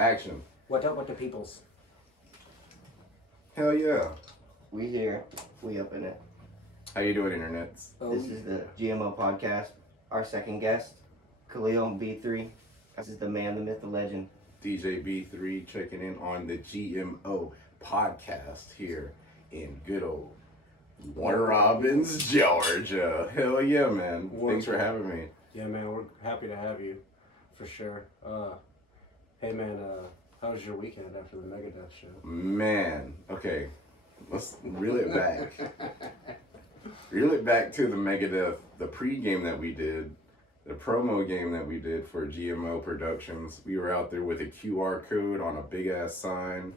Action. What up with the peoples? Hell yeah. We here. We up in it. How you doing, internets? This is the GMO Podcast. Our second guest, Khalil B3. This is the man, the myth, the legend. DJ B3 checking in on the GMO Podcast here in good old Warner-Robins, Georgia. Hell yeah, man. Thanks for having me. Yeah, man, we're happy to have you, for sure. Hey, man, how was your weekend after the Megadeth show? Man, okay, let's reel it back. Reel it back to the Megadeth, the pre-game that we did, the promo game that we did for GMO Productions. We were out there with a QR code on a big-ass sign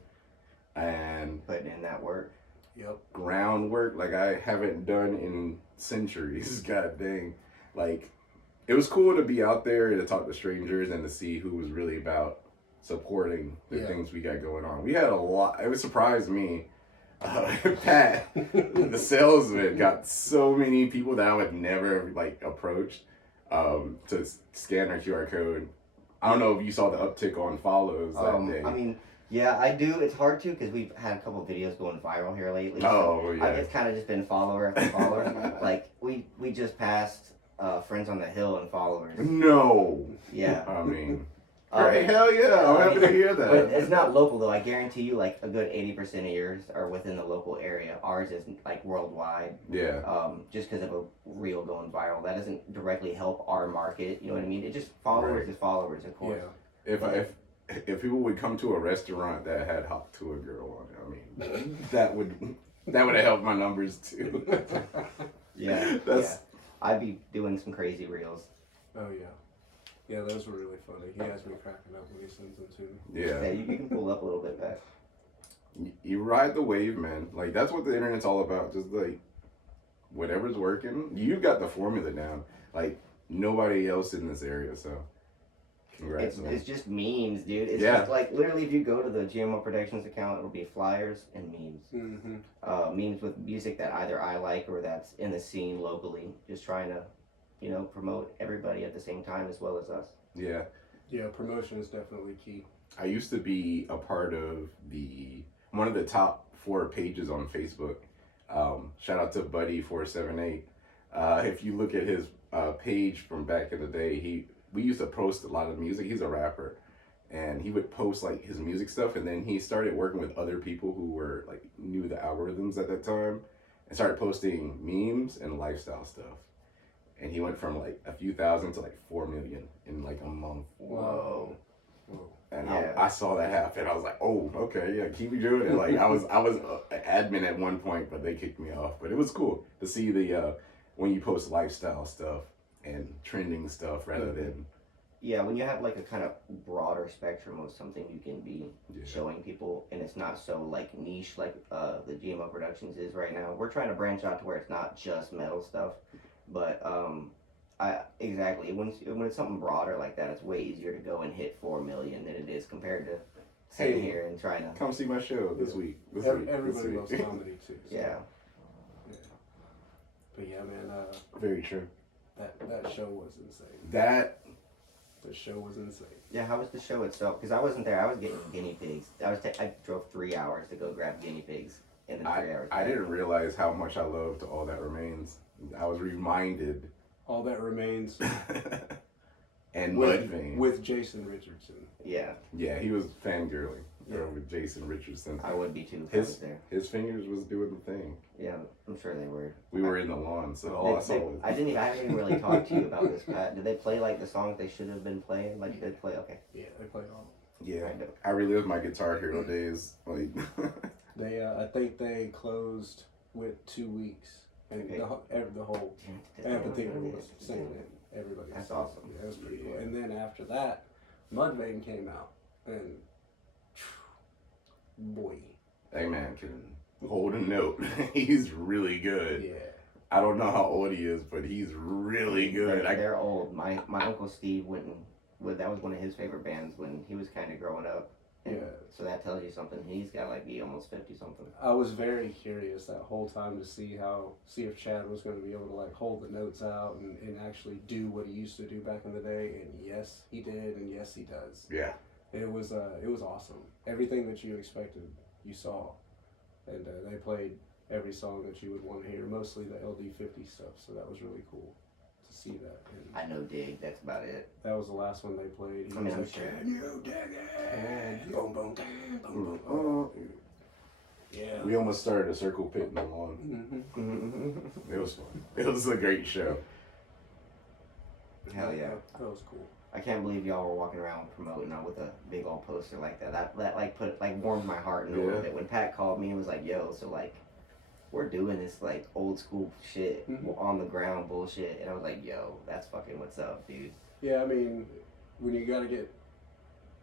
and Putting in that work. Yep. groundwork like I haven't done in centuries. God dang. Like, it was cool to be out there and to talk to strangers and to see who was really about supporting the things we got going on. We had a lot. It surprised me. Pat, the salesman, got so many people that I would never approach to scan our QR code. I don't know if you saw the uptick on follows that day. I mean, yeah, I do. It's hard to because we've had a couple of videos going viral here lately. Oh, yeah. It's kind of just been follower after follower. Like, we just passed Friends on the Hill and followers. No. Yeah. I mean, hell yeah. I'm happy to hear that. But it's not local, though. I guarantee you, like, a good 80% of yours are within the local area. Ours is, like, worldwide. Yeah. Just because of a reel going viral. That doesn't directly help our market. You know what I mean? It just followers is followers, of course. Yeah. If people would come to a restaurant that had Hop to a Girl on it, I mean, that would have helped my numbers too. Yeah. I'd be doing some crazy reels. Oh, yeah. Yeah, those were really funny. He has me cracking up when he sends them to me. Yeah. You can pull up a little bit back. You ride the wave, man. Like, that's what the internet's all about. Just like whatever's working, you got the formula down. Like, nobody else in this area. So, congrats. It's just memes, dude. It's just like literally, if you go to the GMO Productions account, it'll be flyers and memes. Mm-hmm. Memes with music that either I like or that's in the scene locally. Just trying to, promote everybody at the same time as well as us. Yeah. Yeah, promotion is definitely key. I used to be a part of one of the top 4 pages on Facebook. Shout out to Buddy478. If you look at his page from back in the day, we used to post a lot of music. He's a rapper, and he would post like his music stuff, and then he started working with other people who were like knew the algorithms at that time, and started posting memes and lifestyle stuff. And he went from like a few thousand to like 4 million in like a month. Whoa. And I saw that happen. I was like, oh, okay, yeah, keep me doing it. Like I was an admin at one point, but they kicked me off. But it was cool to see the when you post lifestyle stuff and trending stuff rather than. Yeah, when you have like a kind of broader spectrum of something you can be showing people, and it's not so like niche like the GMO Productions is right now. We're trying to branch out to where it's not just metal stuff, but when it's something broader like that, it's way easier to go and hit 4 million than it is compared to sitting here and trying to come see my show this week. Everybody loves comedy too. So. Yeah. But yeah, man. Very true. That show was insane. The show was insane. Yeah, how was the show itself? Because I wasn't there. I was getting guinea pigs. I drove 3 hours to go grab guinea pigs. And then 3 hours. I didn't realize how much I loved All That Remains. I was reminded. All That Remains. And Mudvayne. With Jason Richardson. Yeah. Yeah, he was fangirling with Jason Richardson. I would be too if I was there. His fingers was doing the thing. Yeah, I'm sure they were. We were in the lawn, so all I saw was... I haven't even really talked to you about this, Pat. Did they play like the songs they should have been playing? Like, did they play? Okay. Yeah, they played all. Yeah, I relived my Guitar Hero days. Like, they, I think they closed with 2 weeks, and the whole amphitheater was singing it. Everybody. That's awesome. Yeah, that was pretty cool. And then after that, Mudvayne came out, and boy, that man can hold a note. He's really good. Yeah. I don't know how old he is, but he's really good. They're old. My Uncle Steve that was one of his favorite bands when he was kind of growing up. And so that tells you something. He's got like be almost 50 something. I was very curious that whole time to see if Chad was going to be able to like hold the notes out and actually do what he used to do back in the day. And yes, he did. And yes, he does. Yeah. It was awesome. Everything that you expected, you saw, and they played every song that you would want to hear. Mostly the LD50 stuff, so that was really cool to see that. And I know Dig. That's about it. that was the last one they played. He I mean, was I'm like, sure. "Can you dig it? Boom, boom, boom, boom, boom." Yeah. We almost started a circle pit in the lawn. Mm-hmm. It was fun. It was a great show. Hell yeah. That was cool. I can't believe y'all were walking around promoting with a big old poster like that. That like warmed my heart in a little bit. When Pat called me and was like, "Yo, so like, we're doing this like old school shit on the ground bullshit," and I was like, "Yo, that's fucking what's up, dude." Yeah, I mean, when you gotta get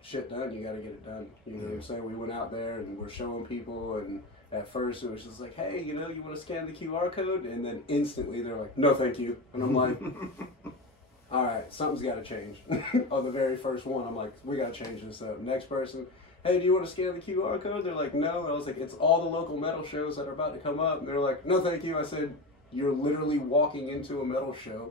shit done, you gotta get it done. You know what I'm saying? We went out there and we're showing people, and at first it was just like, "Hey, you want to scan the QR code?" And then instantly they're like, "No, thank you." And I'm like, all right, something's got to change. On the very first one, I'm like, we got to change this up. Next person, hey, do you want to scan the QR code? They're like, no. And I was like, it's all the local metal shows that are about to come up. And they're like, no, thank you. I said, you're literally walking into a metal show.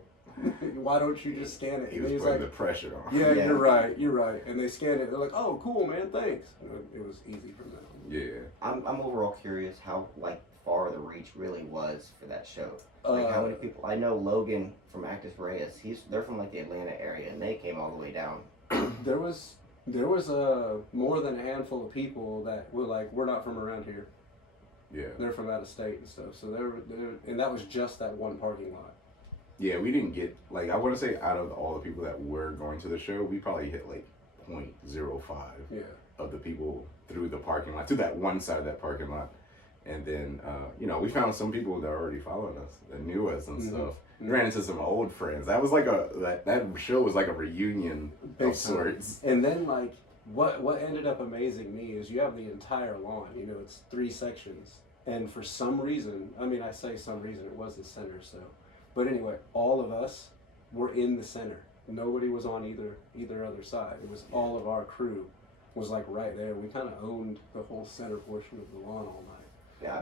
Why don't you just scan it? He And was he's putting like, the pressure on. yeah, you're right. And they scanned it. They're like, oh, cool, man, thanks. And it was easy from them. Yeah. I'm overall curious how like far the reach really was for that show. Like how many people? I know Logan from Actus Reus. They're from like the Atlanta area, and they came all the way down. There was more than a handful of people that were like, we're not from around here. Yeah. They're from out of state and stuff. So and that was just that one parking lot. Yeah, we didn't get, like, I want to say out of all the people that were going to the show, we probably hit like 0.05 of the people through the parking lot to that one side of that parking lot. And then, we found some people that are already following us, that knew us and stuff. We ran into some old friends. That was like that show was like a reunion of sorts. And then like what ended up amazing me is you have the entire lawn. It's 3 sections, and for some reason, I say some reason, it was the center. So, but anyway, all of us were in the center. Nobody was on either other side. It was all of our crew was like right there. We kind of owned the whole center portion of the lawn all night. Yeah,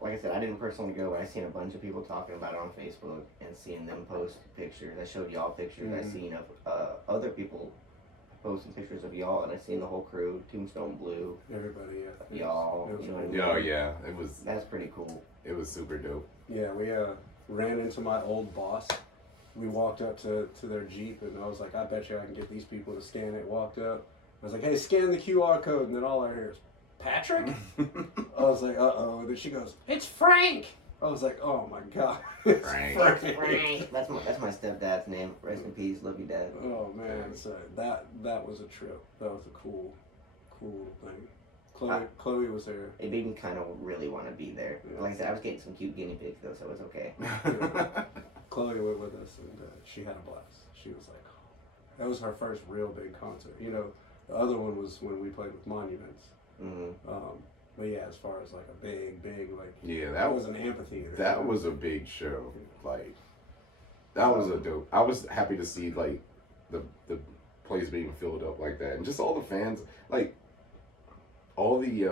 like I said, I didn't personally go, but I seen a bunch of people talking about it on Facebook and seeing them post pictures. I showed y'all pictures. I seen other people posting pictures of y'all, and I seen the whole crew, Tombstone Blue. Everybody, yeah. Y'all. Oh yeah, it was. That's pretty cool. It was super dope. Yeah, we ran into my old boss. We walked up to their Jeep, and I was like, I bet you I can get these people to scan it. Walked up. I was like, hey, scan the QR code, and then all I hear is, Patrick? I was like, uh-oh. Then she goes, it's Frank! I was like, oh my God. Frank. Frank. That's my stepdad's name. Rest in peace, love you, Dad. Oh man, so that was a trip. That was a cool thing. Chloe was there. It made me kind of really want to be there. Yeah. Like I said, I was getting some cute guinea pigs though, so it was okay. Chloe went with us, and she had a blast. She was like, oh. That was her first real big concert. The other one was when we played with Monuments. But yeah, as far as like a big like, yeah, that was an amphitheater. That was a big show. Like, that was a dope. I was happy to see like the place being filled up like that, and just all the fans, like all the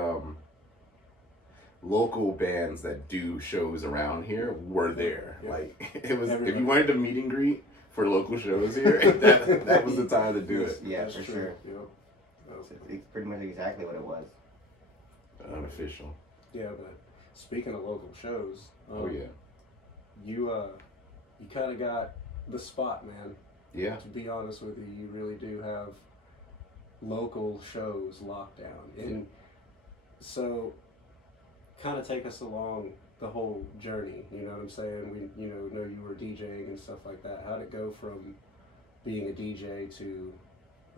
local bands that do shows around here were there. Yeah. Like it was, if you wanted to meet and greet for local shows here, that was the time to do it. Yeah, for sure. Yep. It's pretty much exactly what it was. Unofficial. Yeah, but speaking of local shows, you kind of got the spot, man. Yeah. To be honest with you, you really do have local shows locked down, and so kind of take us along the whole journey. You know what I'm saying? We know you were DJing and stuff like that. How'd it go from being a DJ to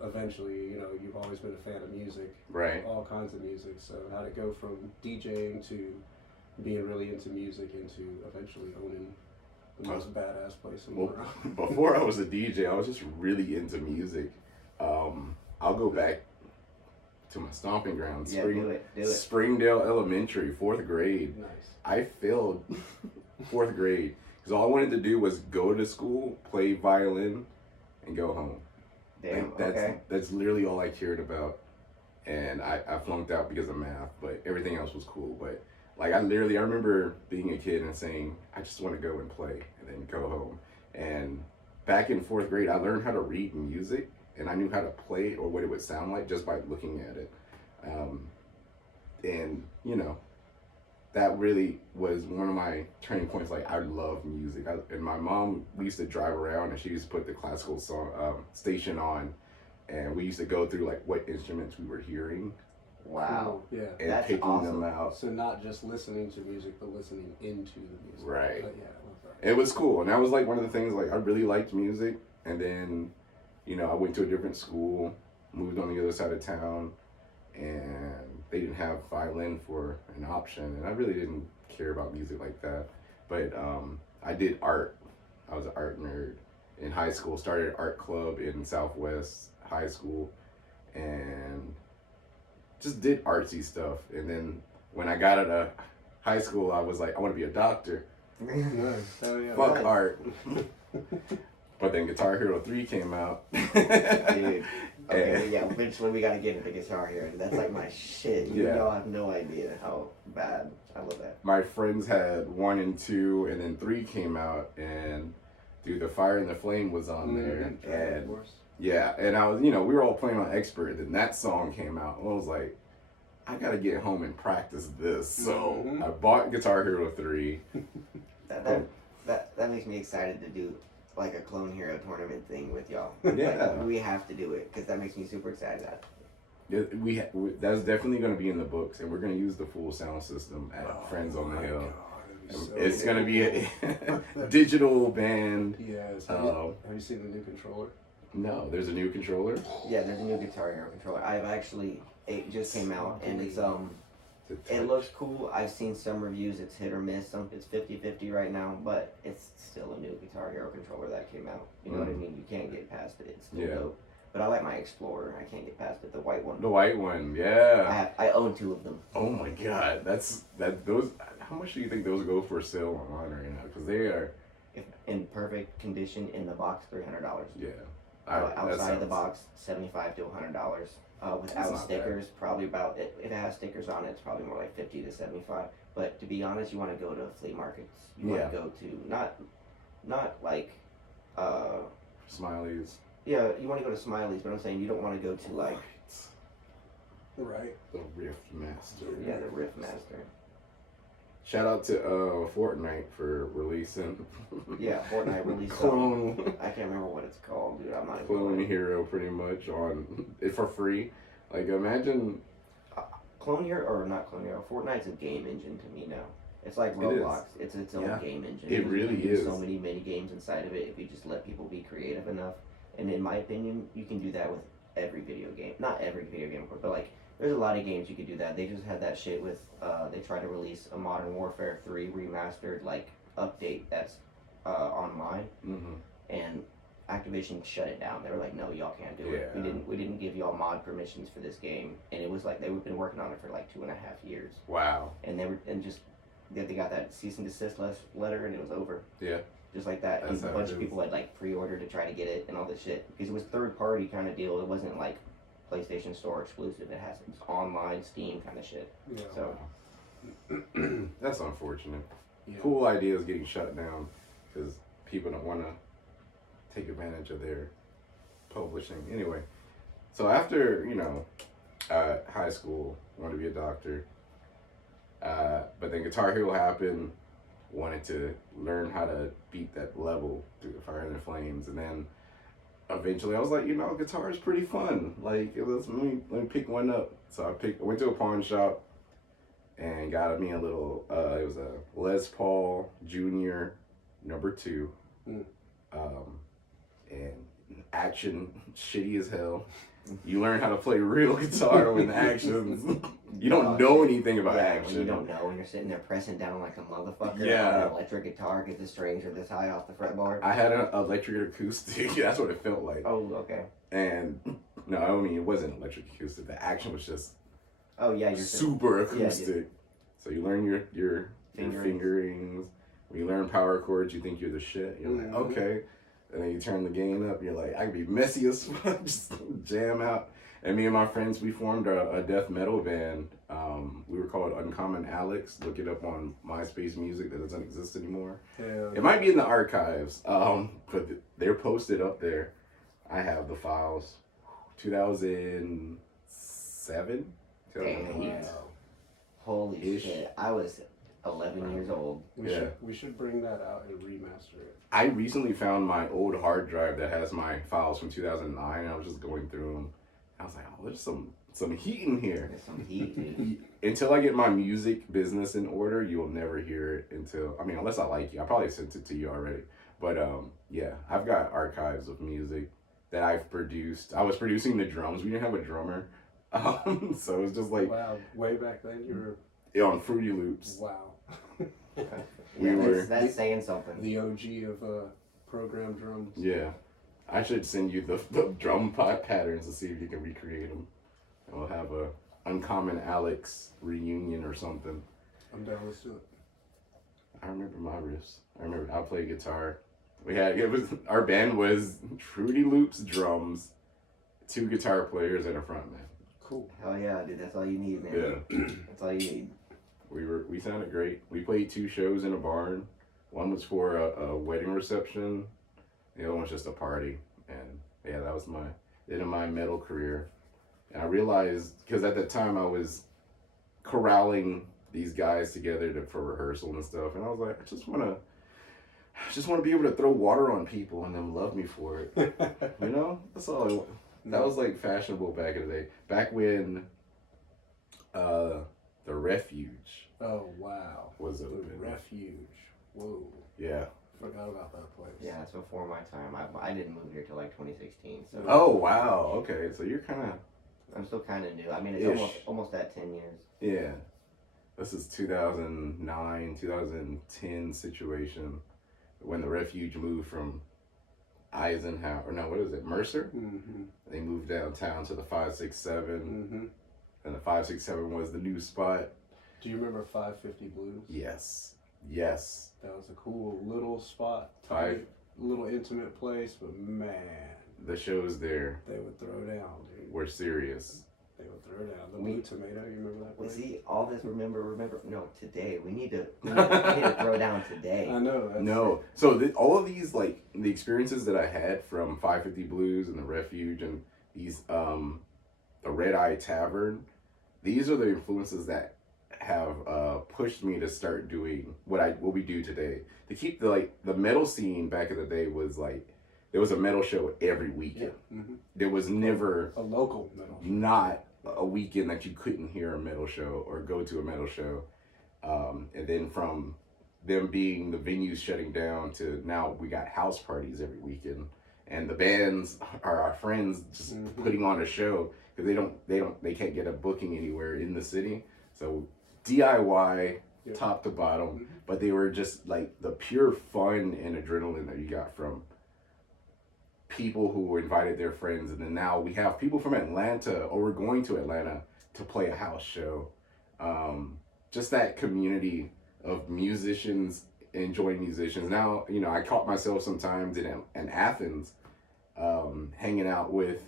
eventually, you've always been a fan of music, right? All kinds of music. So how'd it go from DJing to being really into music into eventually owning the most badass place in the world? Before I was a DJ, I was just really into music. I'll go back to my stomping grounds. Yeah, do it. Springdale Elementary, 4th grade. Nice. I failed 4th grade because all I wanted to do was go to school, play violin, and go home. Damn, that's literally all I cared about, and I flunked out because of math, but everything else was cool. But like I remember being a kid and saying, I just want to go and play and then go home. And back in 4th grade, I learned how to read music, and I knew how to play it or what it would sound like just by looking at it. And you know, that really was one of my turning points. Like, I love music. And my mom, we used to drive around and she used to put the classical song station on, and we used to go through like what instruments we were hearing. Wow. Cool. Yeah. And That's picking awesome. them out. So not just listening to music, but listening into the music. Right. But yeah, I love that. It was cool. And that was like one of the things, like, I really liked music. And then, you know, I went to a different school, moved on the other side of town, and they didn't have violin for an option. And I really didn't care about music like that. But I did art. I was an art nerd in high school. Started an art club in Southwest High School. And just did artsy stuff. And then when I got out of high school, I was like, I want to be a doctor. Nice. Hell yeah. Fuck Nice. art. But then Guitar Hero 3 came out. Dude. Okay, yeah, eventually we gotta get into Guitar Hero. That's like my shit. You Yeah. y'all have no idea how bad. I love that. My friends had 1 and 2, and then 3 came out, and dude, the Fire and the Flame was on there. Of And course. yeah, and I was, you know, we were all playing on Expert, and then that song came out. And I was like, I gotta get home and practice this. So Mhm. I bought Guitar Hero 3. That makes me excited to do like a Clone Hero tournament thing with y'all. Yeah. Like, we have to do it because that makes me super excited. That's definitely gonna be in the books, and we're gonna use the full sound system at Friends on the my Hill. God, that'd be so It's cool. gonna be a digital band. Yes. Oh. Have you seen the new controller? No, there's a new controller. Yeah, there's a new Guitar Hero controller. It just came out and it's to it touch. looks cool. I've seen some reviews. It's hit or miss. It's 50-50 right now, but it's still a new Guitar Hero controller that came out. You know what I mean? You can't get past it. It's still Yeah. dope. But I like my Explorer. I can't get past it. The white one. The white one, yeah. I own 2 of them. Oh my god, those. How much do you think those go for sale online right now? Because they are, If in perfect condition in the box, $300. yeah. Outside of the box, $75 to $100. That's Without not stickers, probably about if it has stickers on it, it's probably more like 50 to 75. But to be honest, you want to go to flea markets. You Yeah. want to go to not like Smileys. yeah, you want to go to Smiley's, but I'm saying you don't want to go to like Right. The Rift Master. yeah the Rift Master. Shout out to Fortnite for releasing Yeah, Fortnite released Clone I can't remember what it's called, dude. I'm not even Clone lying. Hero pretty much on it for free. Like, imagine. Clone Hero or not Clone Hero. Fortnite's a game engine to me now. It's like It is. Roblox. It's its own Yeah. game engine. It You really can do is. So many mini games inside of it if you just let people be creative enough. And in my opinion, you can do that with every video game. Not every video game, of course, but like there's a lot of games you could do that. They just had that shit with. They tried to release a Modern Warfare 3 remastered like update that's online, Mm-hmm. and Activision shut it down. They were like, "No, y'all can't do it. Yeah. We didn't give y'all mod permissions for this game." And it was like they've been working on it for like 2.5 years. Wow. And they got that cease and desist letter, and it was over. Yeah. Just like that. That's And a how bunch it of is. people had like pre-ordered to try to get it and all this shit because it was third party kind of deal. It wasn't like PlayStation Store exclusive. It's online Steam kind of shit. Yeah. So That's unfortunate. Yeah. Cool ideas getting shut down because people don't want to take advantage of their publishing. Anyway, so after, high school, wanted to be a doctor. But then Guitar Hero happened, wanted to learn how to beat that level through the Fire and the Flames. And then eventually I was like, guitar is pretty fun. Like, let me pick one up. So I went to a pawn shop and got me a little, it was a Les Paul Junior #2. Mm. And action shitty as hell. You learn how to play real guitar with actions. You don't know anything about yeah, action. when you don't know, and you're sitting there pressing down like a motherfucker Yeah. on an electric guitar because the strings are this high off the fretboard. I had an electric acoustic. That's what it felt like. Oh, okay. And no, I mean, it wasn't electric acoustic. The action was just Oh yeah, you're super yeah, acoustic. So you learn your fingerings. When you learn power chords, you think you're the shit. You're like, Mhm. okay. And then you turn the gain up. You're like, I can be messy as fuck. Just jam out. And me and my friends, we formed a death metal band. We were called Uncommon Alex. Look it up on MySpace Music. That doesn't exist anymore. Yeah. It might be in the archives, but they're posted up there. I have the files. 2007, 2008. Wow. Holy Ish. shit! I was 11 years old. We should bring that out and remaster it. I recently found my old hard drive that has my files from 2009. And I was just going through them. I was like, oh, there's some heat in here. There's some heat, dude. Until I get my music business in order, you'll never hear it unless I like you. I probably sent it to you already. But yeah, I've got archives of music that I've produced. I was producing the drums. We didn't have a drummer. So it was just like, Wow, way back then you on Fruity Loops. were, wow. That's saying something. The OG of program drums. Yeah. I should send you the drum patterns to see if you can recreate them. And we'll have a Uncommon Alex reunion or something. I'm down, let's do it. I remember my riffs. I remember I played guitar. Our band was Fruity Loops drums, 2 guitar players, and a front man. Cool. Hell yeah, dude. That's all you need, man. Yeah. That's all you need. We sounded great. We played 2 shows in a barn. One was for a wedding reception. The other one was just a party. And yeah, that was my end of my metal career. And I realized, because at the time I was corralling these guys together for rehearsal and stuff, and I was like, I just want to be able to throw water on people and them love me for it. You know, that's all I want. That was like fashionable back in the day. Back when the Refuge Oh, wow. was The open. Refuge. Whoa. Yeah. Forgot about that place. Yeah, it's before my time. I didn't move here till like 2016, so Oh wow. Okay, so you're kind of I'm still kind of new. I mean, it's Ish. almost at 10 years. yeah. This is 2009, 2010 situation when the Refuge moved from Eisenhower. Or no, what is it? Mercer. Mm-hmm. They moved downtown to the 567, Mm-hmm. and the 567 was the new spot. Do you remember 550 Blues? Yes. That was a cool little spot. Five. Little intimate place, but man, The shows there they would throw down, dude. were serious. They would throw down. The Blue Tomato, you remember that We place? see all this. Remember. No, today we need to throw down today. I know. That's No. So all of these, like, the experiences that I had from 550 Blues and the Refuge and these, the Red Eye Tavern, these are the influences that have pushed me to start doing what we do today. To keep the metal scene back in the day was like, there was a metal show every weekend. Yeah. Mm-hmm. There was never A local metal. not a weekend that you couldn't hear a metal show or go to a metal show. And then from them being the venues shutting down to now we got house parties every weekend, and the bands are our friends just putting on a show because they can't get a booking anywhere in the city. So DIY top to bottom, but they were just like the pure fun and adrenaline that you got from people who invited their friends. And then now we have people from Atlanta, or we're going to Atlanta to play a house show. Just that community of musicians enjoying musicians. Now, I caught myself sometimes in Athens, hanging out with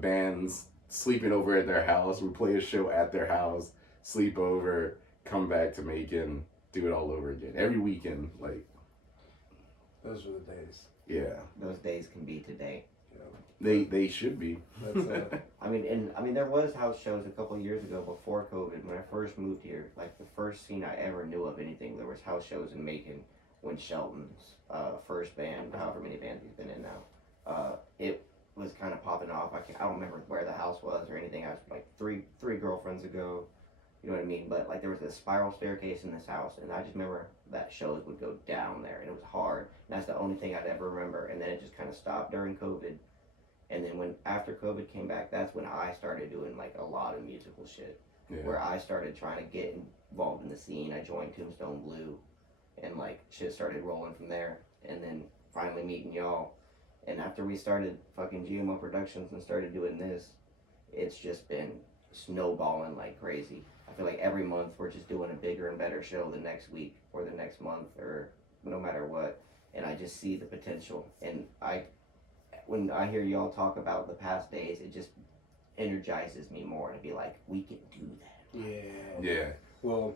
bands, sleeping over at their house. We play a show at their house, sleep over, come back to Macon, do it all over again. Every weekend, like. Those were the days. Yeah. Those days can be today. They should be. That's I mean, there was house shows a couple of years ago before COVID. When I first moved here, like the first scene I ever knew of anything, there was house shows in Macon when Shelton's first band, however many bands he's been in now, it was kind of popping off. I don't remember where the house was or anything. I was like three girlfriends ago. You know what I mean? But like there was this spiral staircase in this house, and I just remember that shows would go down there, and it was hard. And that's the only thing I'd ever remember. And then it just kind of stopped during COVID. And then after COVID came back, that's when I started doing like a lot of musical shit. Yeah. Where I started trying to get involved in the scene. I joined Tombstone Blue, and like shit started rolling from there. And then finally meeting y'all. And after we started fucking GMO Productions and started doing this, it's just been snowballing like crazy. I feel like every month we're just doing a bigger and better show the next week or the next month or no matter what. And I just see the potential. And when I hear y'all talk about the past days, it just energizes me more to be like, we can do that. Yeah. Well,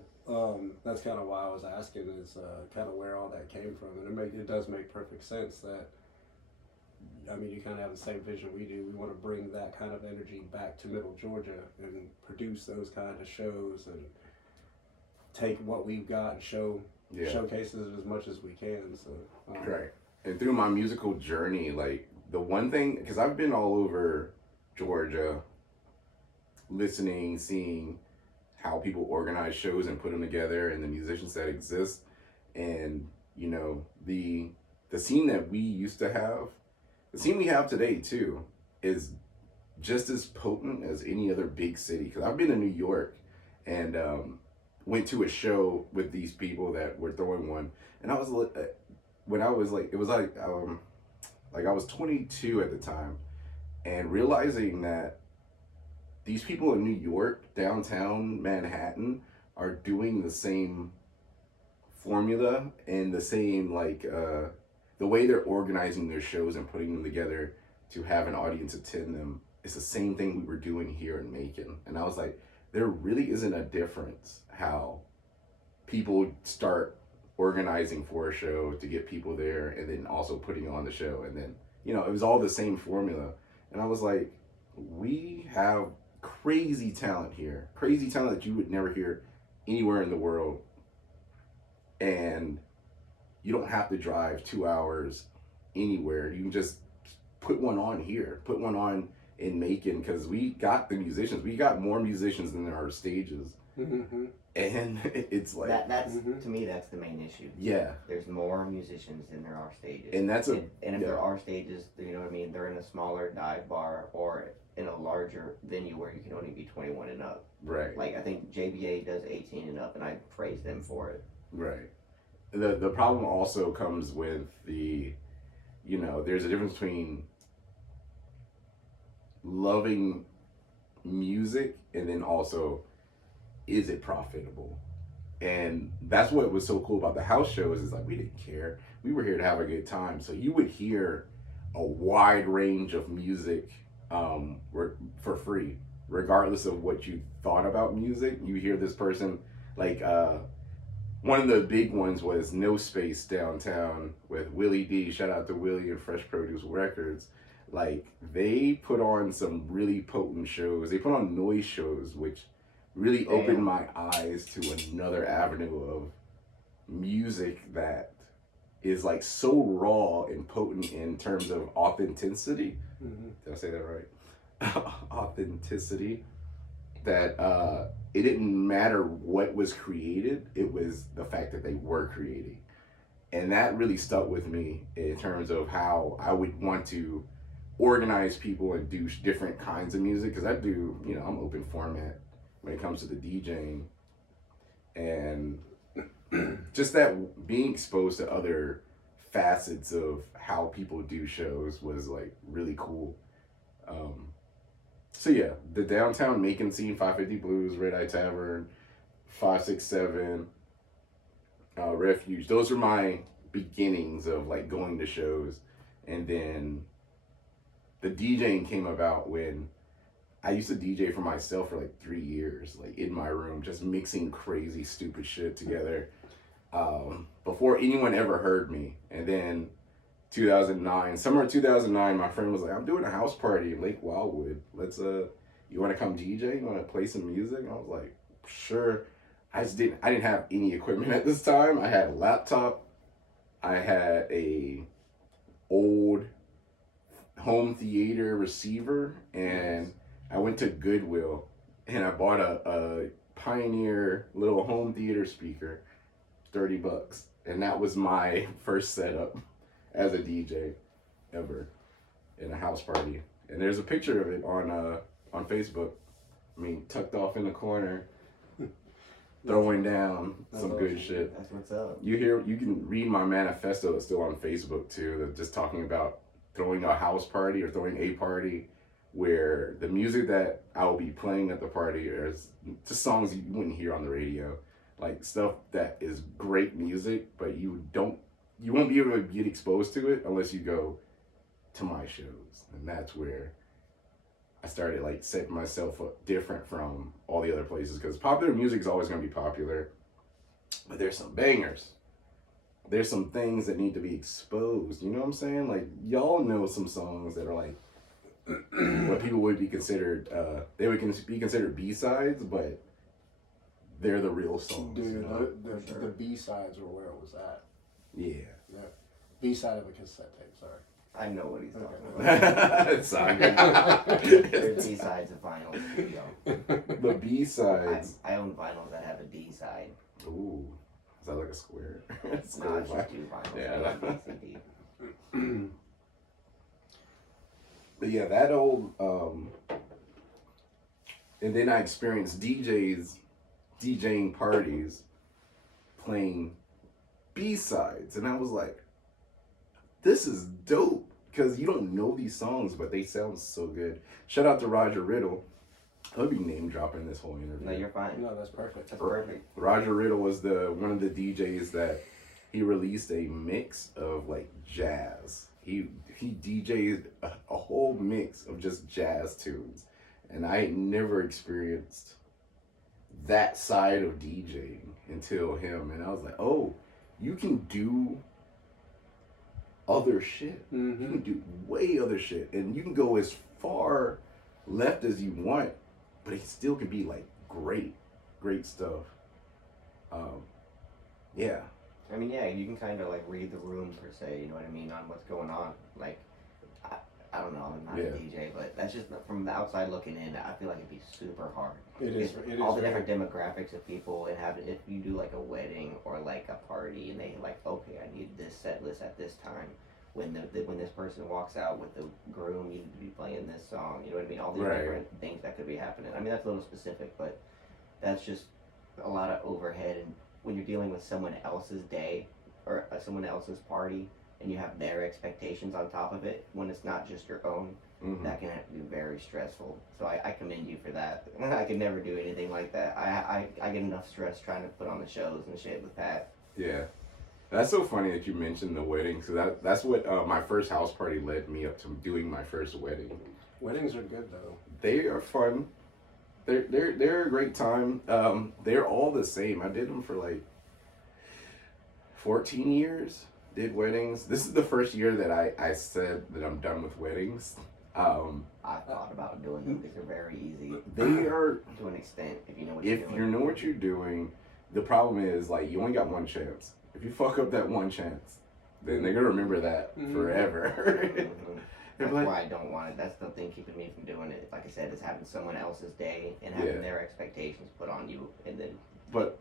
that's kind of why I was asking is kind of where all that came from, and it does make perfect sense that I mean, you kind of have the same vision we do. We want to bring that kind of energy back to Middle Georgia and produce those kind of shows and take what we've got and showcase it as much as we can. So right. And through my musical journey, like the one thing, because I've been all over Georgia, listening, seeing how people organize shows and put them together, and the musicians that exist, and you know the scene that we used to have, the scene we have today too, is just as potent as any other big city. Because I've been to New York and went to a show with these people that were throwing one, and I was when I was like, it was like I was 22 at the time, and realizing that these people in New York, downtown Manhattan, are doing the same formula and the same the way they're organizing their shows and putting them together to have an audience attend them. It's the same thing we were doing here in Macon. And I was like, there really isn't a difference how people start organizing for a show to get people there and then also putting on the show. And then, you know, it was all the same formula. And I was like, we have crazy talent here. Crazy talent that you would never hear anywhere in the world. And you don't have to drive 2 hours anywhere. You can just put one on here. Put one on in Macon, because we got the musicians. We got more musicians than there are stages. Mm-hmm. And it's like that's to me, that's the main issue. Yeah, there's more musicians than there are stages, and that's and if there are stages, you know what I mean, they're in a smaller dive bar or in a larger venue where you can only be 21 and up. Right. Like I think JBA does 18 and up, and I praise them for it. Right. The problem also comes with the, you know, there's a difference between loving music and then also, is it profitable? And that's what was so cool about the house shows, is like, we didn't care. We were here to have a good time. So you would hear a wide range of music for free, regardless of what you thought about music. You hear this person, like one of the big ones was No Space downtown with Willie D. Shout out to Willie and Fresh Produce Records. Like, they put on some really potent shows. They put on noise shows, which really opened my eyes to another avenue of music that is like so raw and potent in terms of authenticity. Mm-hmm. Did I say that right? Authenticity. That it didn't matter what was created, it was the fact that they were creating. And that really stuck with me in terms of how I would want to organize people and do different kinds of music. Because I do, you know, I'm open format when it comes to the DJing. And just that being exposed to other facets of how people do shows was like really cool. So yeah, the downtown Macon scene, 550 Blues, Red Eye Tavern, 567, Refuge. Those are my beginnings of like going to shows. And then the DJing came about when I used to DJ for myself for like 3 years, like in my room, just mixing crazy, stupid shit together before anyone ever heard me. And then 2009, summer of 2009, my friend was like, I'm doing a house party in Lake Wildwood. Let's, you want to come DJ? You want to play some music? And I was like, sure. I didn't have any equipment at this time. I had a laptop. I had a old home theater receiver, and I went to Goodwill and I bought a Pioneer little home theater speaker, $30. And that was my first setup as a DJ ever in a house party. And there's a picture of it on Facebook. I mean, tucked off in the corner, throwing down some good shit. That's what's up. You can read my manifesto that's still on Facebook too, that's just talking about throwing a house party or throwing a party where the music that I will be playing at the party is just songs you wouldn't hear on the radio. Like stuff that is great music, but you won't be able to get exposed to it unless you go to my shows. And that's where I started like setting myself up different from all the other places, because popular music is always going to be popular, but there's some bangers there's some things that need to be exposed. You know what I'm saying? Like, y'all know some songs that are like what people would be considered. They would be considered B-sides, but they're the real songs. Dude, you know? the B-sides were where it was at. Yeah. B-side of a cassette tape, sorry. I know what he's talking about. It's all good. There's B-sides of vinyl. Yo. The B-sides. I own vinyls that have a D side. Ooh. Is that like a square? No, it's just two vinyls. Yeah. CD. But yeah, that old, and then I experienced DJing parties, playing B-sides, and I was like, this is dope, because you don't know these songs, but they sound so good. Shout out to Roger Riddle. I'll be name dropping this whole interview. No, you're fine. No, that's perfect. That's perfect. Roger Riddle was one of the DJs that he released a mix of like jazz. He DJ'd a whole mix of just jazz tunes, and I had never experienced that side of DJing until him, and I was like, oh, you can do other shit. Mm-hmm. You can do way other shit, and you can go as far left as you want, but it still can be like great stuff. Yeah. I mean, yeah, you can kind of like read the room per se, you know what I mean, on what's going on. Like, I don't know, I'm not a DJ, but that's just from the outside looking in. I feel like it'd be super hard. It is all the different demographics of people, and if you do like a wedding or like a party, and they like, okay, I need this set list at this time. When when this person walks out with the groom, you need to be playing this song. You know what I mean? All these different things that could be happening. I mean, that's a little specific, but that's just a lot of overhead. And when you're dealing with someone else's day or someone else's party, and you have their expectations on top of it, when it's not just your own, that can be very stressful. So I commend you for that. I could never do anything like that. I get enough stress trying to put on the shows and shit with Pat. Yeah. That's so funny that you mentioned the wedding. So that's what my first house party led me up to doing my first wedding. Weddings are good though. They are fun. They're a great time. They're all the same. I did them for like 14 years. Did weddings. This is the first year that I said that I'm done with weddings. I thought about doing them because they're very easy. They are to an extent if you know what you're doing. If you know what you're doing, the problem is like you only got one chance. If you fuck up that one chance, then they're gonna remember that forever. That's why I don't want it. That's the thing keeping me from doing it. Like I said, it's having someone else's day and having their expectations put on you, and then. But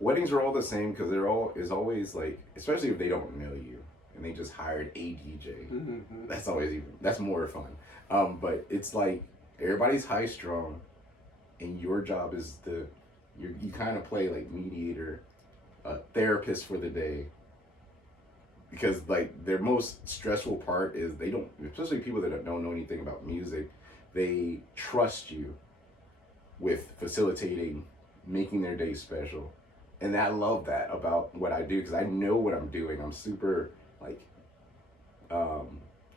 weddings are all the same because is always like, especially if they don't know you and they just hired a DJ. That's more fun. But it's like everybody's high strung, and your job is you kind of play like mediator, therapist for the day. Because like their most stressful part is they don't, especially people that don't know anything about music, they trust you with facilitating, making their day special. And I love that about what I do because I know what I'm doing. I'm super like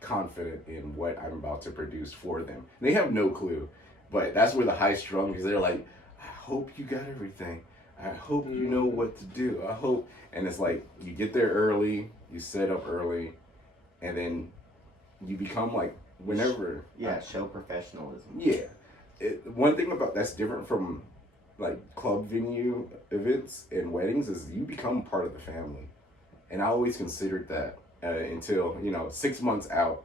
confident in what I'm about to produce for them. They have no clue, but that's where the high strung, because they're like, I hope you got everything. I hope you know what to do. I hope. And it's like you get there early, you set up early, and then you become like whenever. Show professionalism. Yeah. One thing about that's different from like club venue events and weddings is you become part of the family. And I always considered that until 6 months out,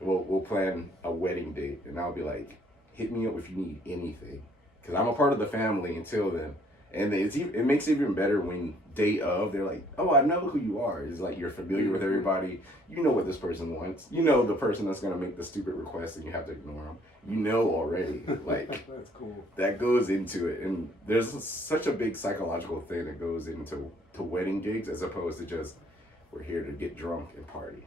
we'll plan a wedding date, and I'll be like, hit me up if you need anything, because I'm a part of the family until then. And it makes it even better when day of, they're like, oh, I know who you are. It's like you're familiar with everybody. You know what this person wants. You know the person that's going to make the stupid request and you have to ignore them. You know already. Like, that's cool. That goes into it. And there's such a big psychological thing that goes into wedding gigs as opposed to just, we're here to get drunk and party.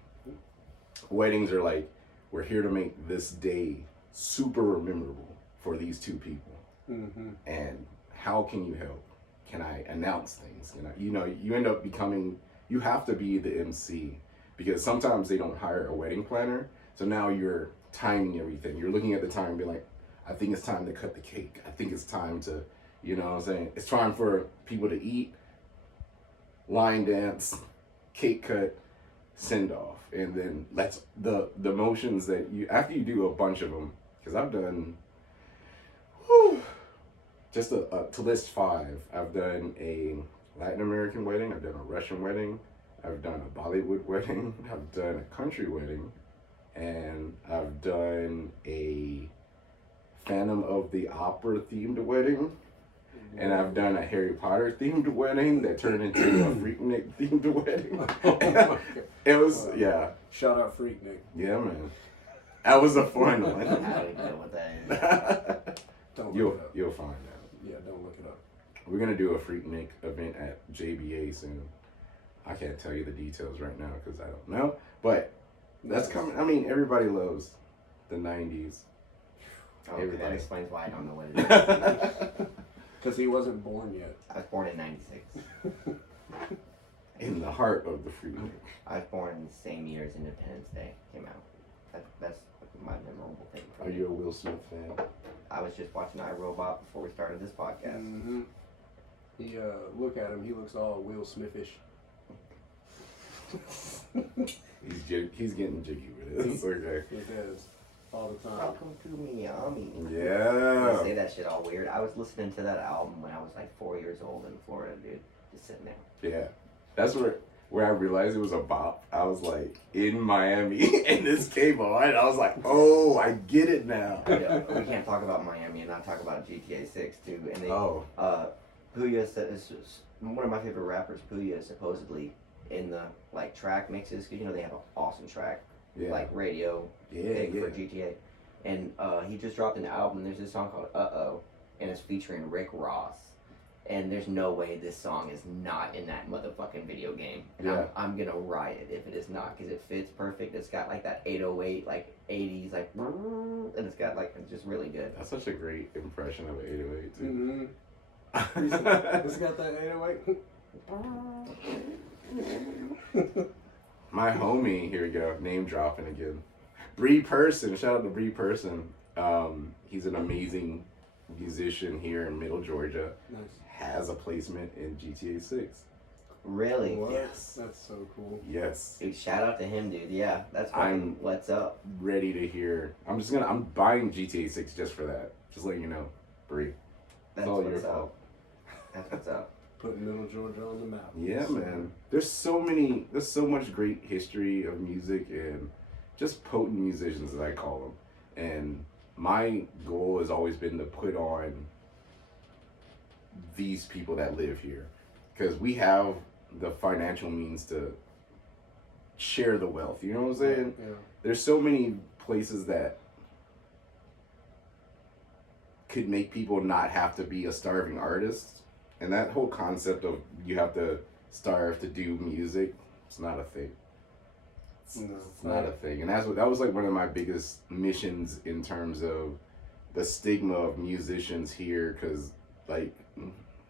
Weddings are like, we're here to make this day super memorable for these two people. And how can you help? Can I announce things? You end up you have to be the MC, because sometimes they don't hire a wedding planner. So now you're timing everything. You're looking at the time and be like, I think it's time to cut the cake. I think it's time to, you know what I'm saying? It's time for people to eat, line dance, cake cut, send off, and then let's the motions that you after you do a bunch of them, because I've done just to list 5. I've done a Latin American wedding, I've done a Russian wedding, I've done a Bollywood wedding, I've done a country wedding, and I've done a Phantom of the Opera themed wedding, and I've done a Harry Potter themed wedding that turned into a Freaknik themed wedding. Oh my God. It was, yeah. Shout out Freaknik. Yeah, man. That was a fun one. I don't even know what that is. Don't look it up. You'll find out. Yeah, don't look it up. We're gonna do a Freaknik event at JBA soon. I can't tell you the details right now because I don't know, but that's coming. I mean, everybody loves the 90s. Okay, that Everybody. explains why I don't know what it is. Because he wasn't born yet. I was born in 96. In the heart of the Freaknik. I was born the same year as Independence Day came out. That's my memorable thing. Are you a Will Smith fan? I was just watching iRobot before we started this podcast. Mm-hmm. He, look at him. He looks all Will Smithish. He's getting jiggy with it. It's okay. He does. All the time. Welcome to Miami. Yeah. You say that shit all weird. I was listening to that album when I was like 4 years old in Florida, dude. Just sitting there. Yeah. That's where I realized it was a bop. I was like in Miami and this came on. I was like, oh, I get it now. Yeah, we can't talk about Miami and not talk about GTA 6 too. And they, Puya said, one of my favorite rappers, Puya, supposedly in the like track mixes, because you know they have an awesome track, like radio thing for GTA. And he just dropped an album. There's this song called Uh-Oh, and it's featuring Rick Ross. And there's no way this song is not in that motherfucking video game. And I'm gonna riot if it is not, because it fits perfect. It's got like that 808, like 80s, like, and it's got like, it's just really good. That's such a great impression of 808 too. Mm-hmm. It's got that 808. My homie, here we go, name dropping again. Bree Person, shout out to Bree Person. He's an amazing musician here in Middle Georgia. Nice. Has a placement in GTA 6. Really? What? Yes. That's so cool. Yes. Dude, shout out to him, dude. Yeah, that's fucking what's up. Ready to hear. I'm buying GTA 6 just for that. Just letting you know, Bree. That's all what's your fault. up. That's what's up. Putting Middle Georgia on the map. Yeah, man. There's so much great history of music and just potent musicians, as I call them. And my goal has always been to put on these people that live here, because we have the financial means to share the wealth. You know what I'm saying? Yeah. There's so many places that could make people not have to be a starving artist. And that whole concept of you have to starve to do music, it's not a thing. It's not a thing. And that was like one of my biggest missions in terms of the stigma of musicians here, because like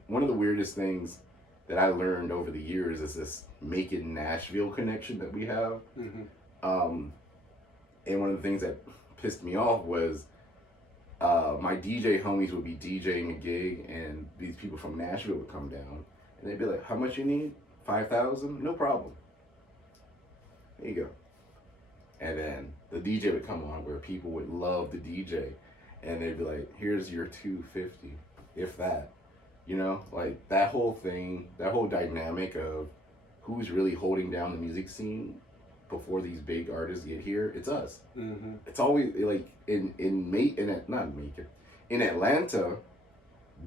one of the weirdest things that I learned over the years is this Macon Nashville connection that we have. Mm-hmm. And one of the things that pissed me off was my DJ homies would be DJing a gig, and these people from Nashville would come down, and they'd be like, "How much you need? 5,000? No problem. There you go." And then the DJ would come on where people would love the DJ, and they'd be like, "Here's your 250, if that." You know, like that whole thing, that whole dynamic of who's really holding down the music scene before these big artists get here, it's us. Mm-hmm. It's always like in Atlanta,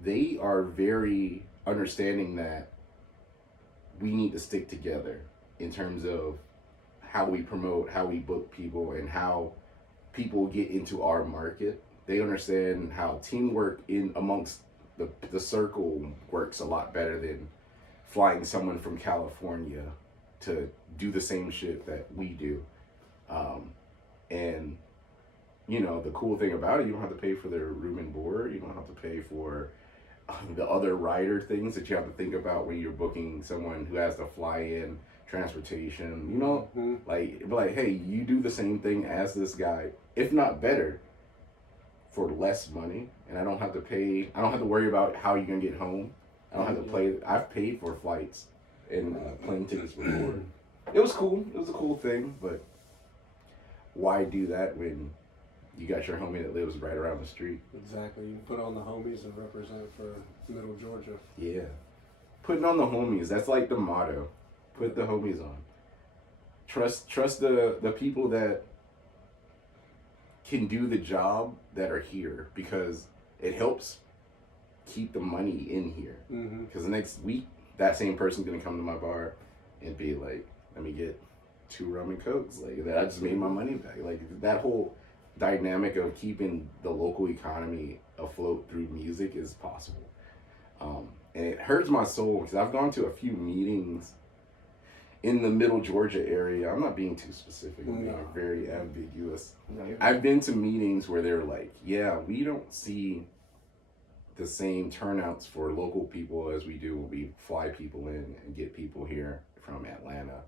they are very understanding that we need to stick together in terms of how we promote, how we book people, and how people get into our market. They understand how teamwork in amongst the circle works a lot better than flying someone from California to do the same shit that we do. And you know, the cool thing about it, you don't have to pay for their room and board. You don't have to pay for the other rider things that you have to think about when you're booking someone who has to fly in, transportation, you know, like, hey, you do the same thing as this guy, if not better, for less money, and I don't have to worry about how you're gonna get home. I don't have to I've paid for flights and plane tickets before. it was cool. It was a cool thing, but why do that when you got your homie that lives right around the street? Exactly. You put on the homies and represent for Middle Georgia. Yeah. Putting on the homies, that's like the motto. Put the homies on. Trust the people that can do the job that are here, because it helps keep the money in here. Because next week, that same person's going to come to my bar and be like, let me get 2 rum and cokes. Like, that I just made my money back. Like, that whole dynamic of keeping the local economy afloat through music is possible. And it hurts my soul because I've gone to a few meetings in the Middle Georgia area. I'm not being too specific. I'm being very ambiguous. I've been to meetings where they're like, yeah, we don't see the same turnouts for local people as we do when we fly people in and get people here from Atlanta,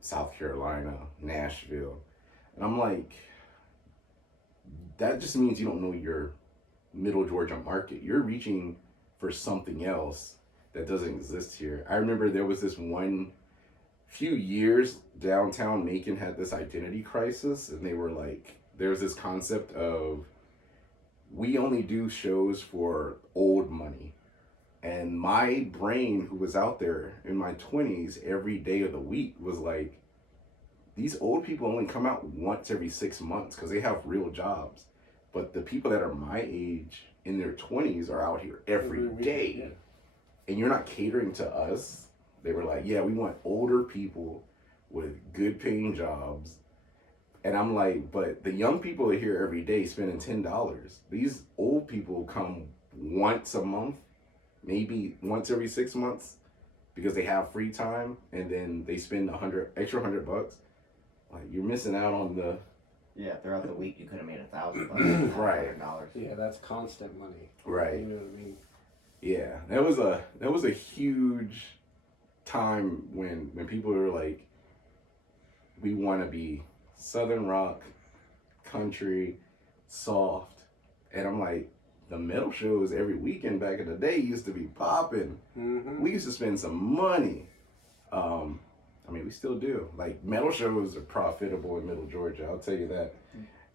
South Carolina, Nashville. And I'm like, that just means you don't know your Middle Georgia market. You're reaching for something else that doesn't exist here. I remember there was this few years downtown Macon had this identity crisis, and they were like, there's this concept of, we only do shows for old money. And my brain, who was out there in my 20s every day of the week, was like, these old people only come out once every 6 months because they have real jobs. But the people that are my age in their 20s are out here every day. Yeah. And you're not catering to us. They were like, yeah, we want older people with good paying jobs. And I'm like, but the young people are here every day spending $10. These old people come once a month, maybe once every 6 months, because they have free time, and then they spend extra $100. Like, you're missing out on the... Yeah, throughout the week you could have made $1,000. Right. $100. Yeah, that's constant money. Right. You know what I mean? Yeah, that was a huge time when people were like, we want to be Southern rock, country, soft, and I'm like, the metal shows every weekend back in the day used to be popping. We used to spend some money. I mean, we still do. Like, metal shows are profitable in Middle Georgia. I'll tell you that.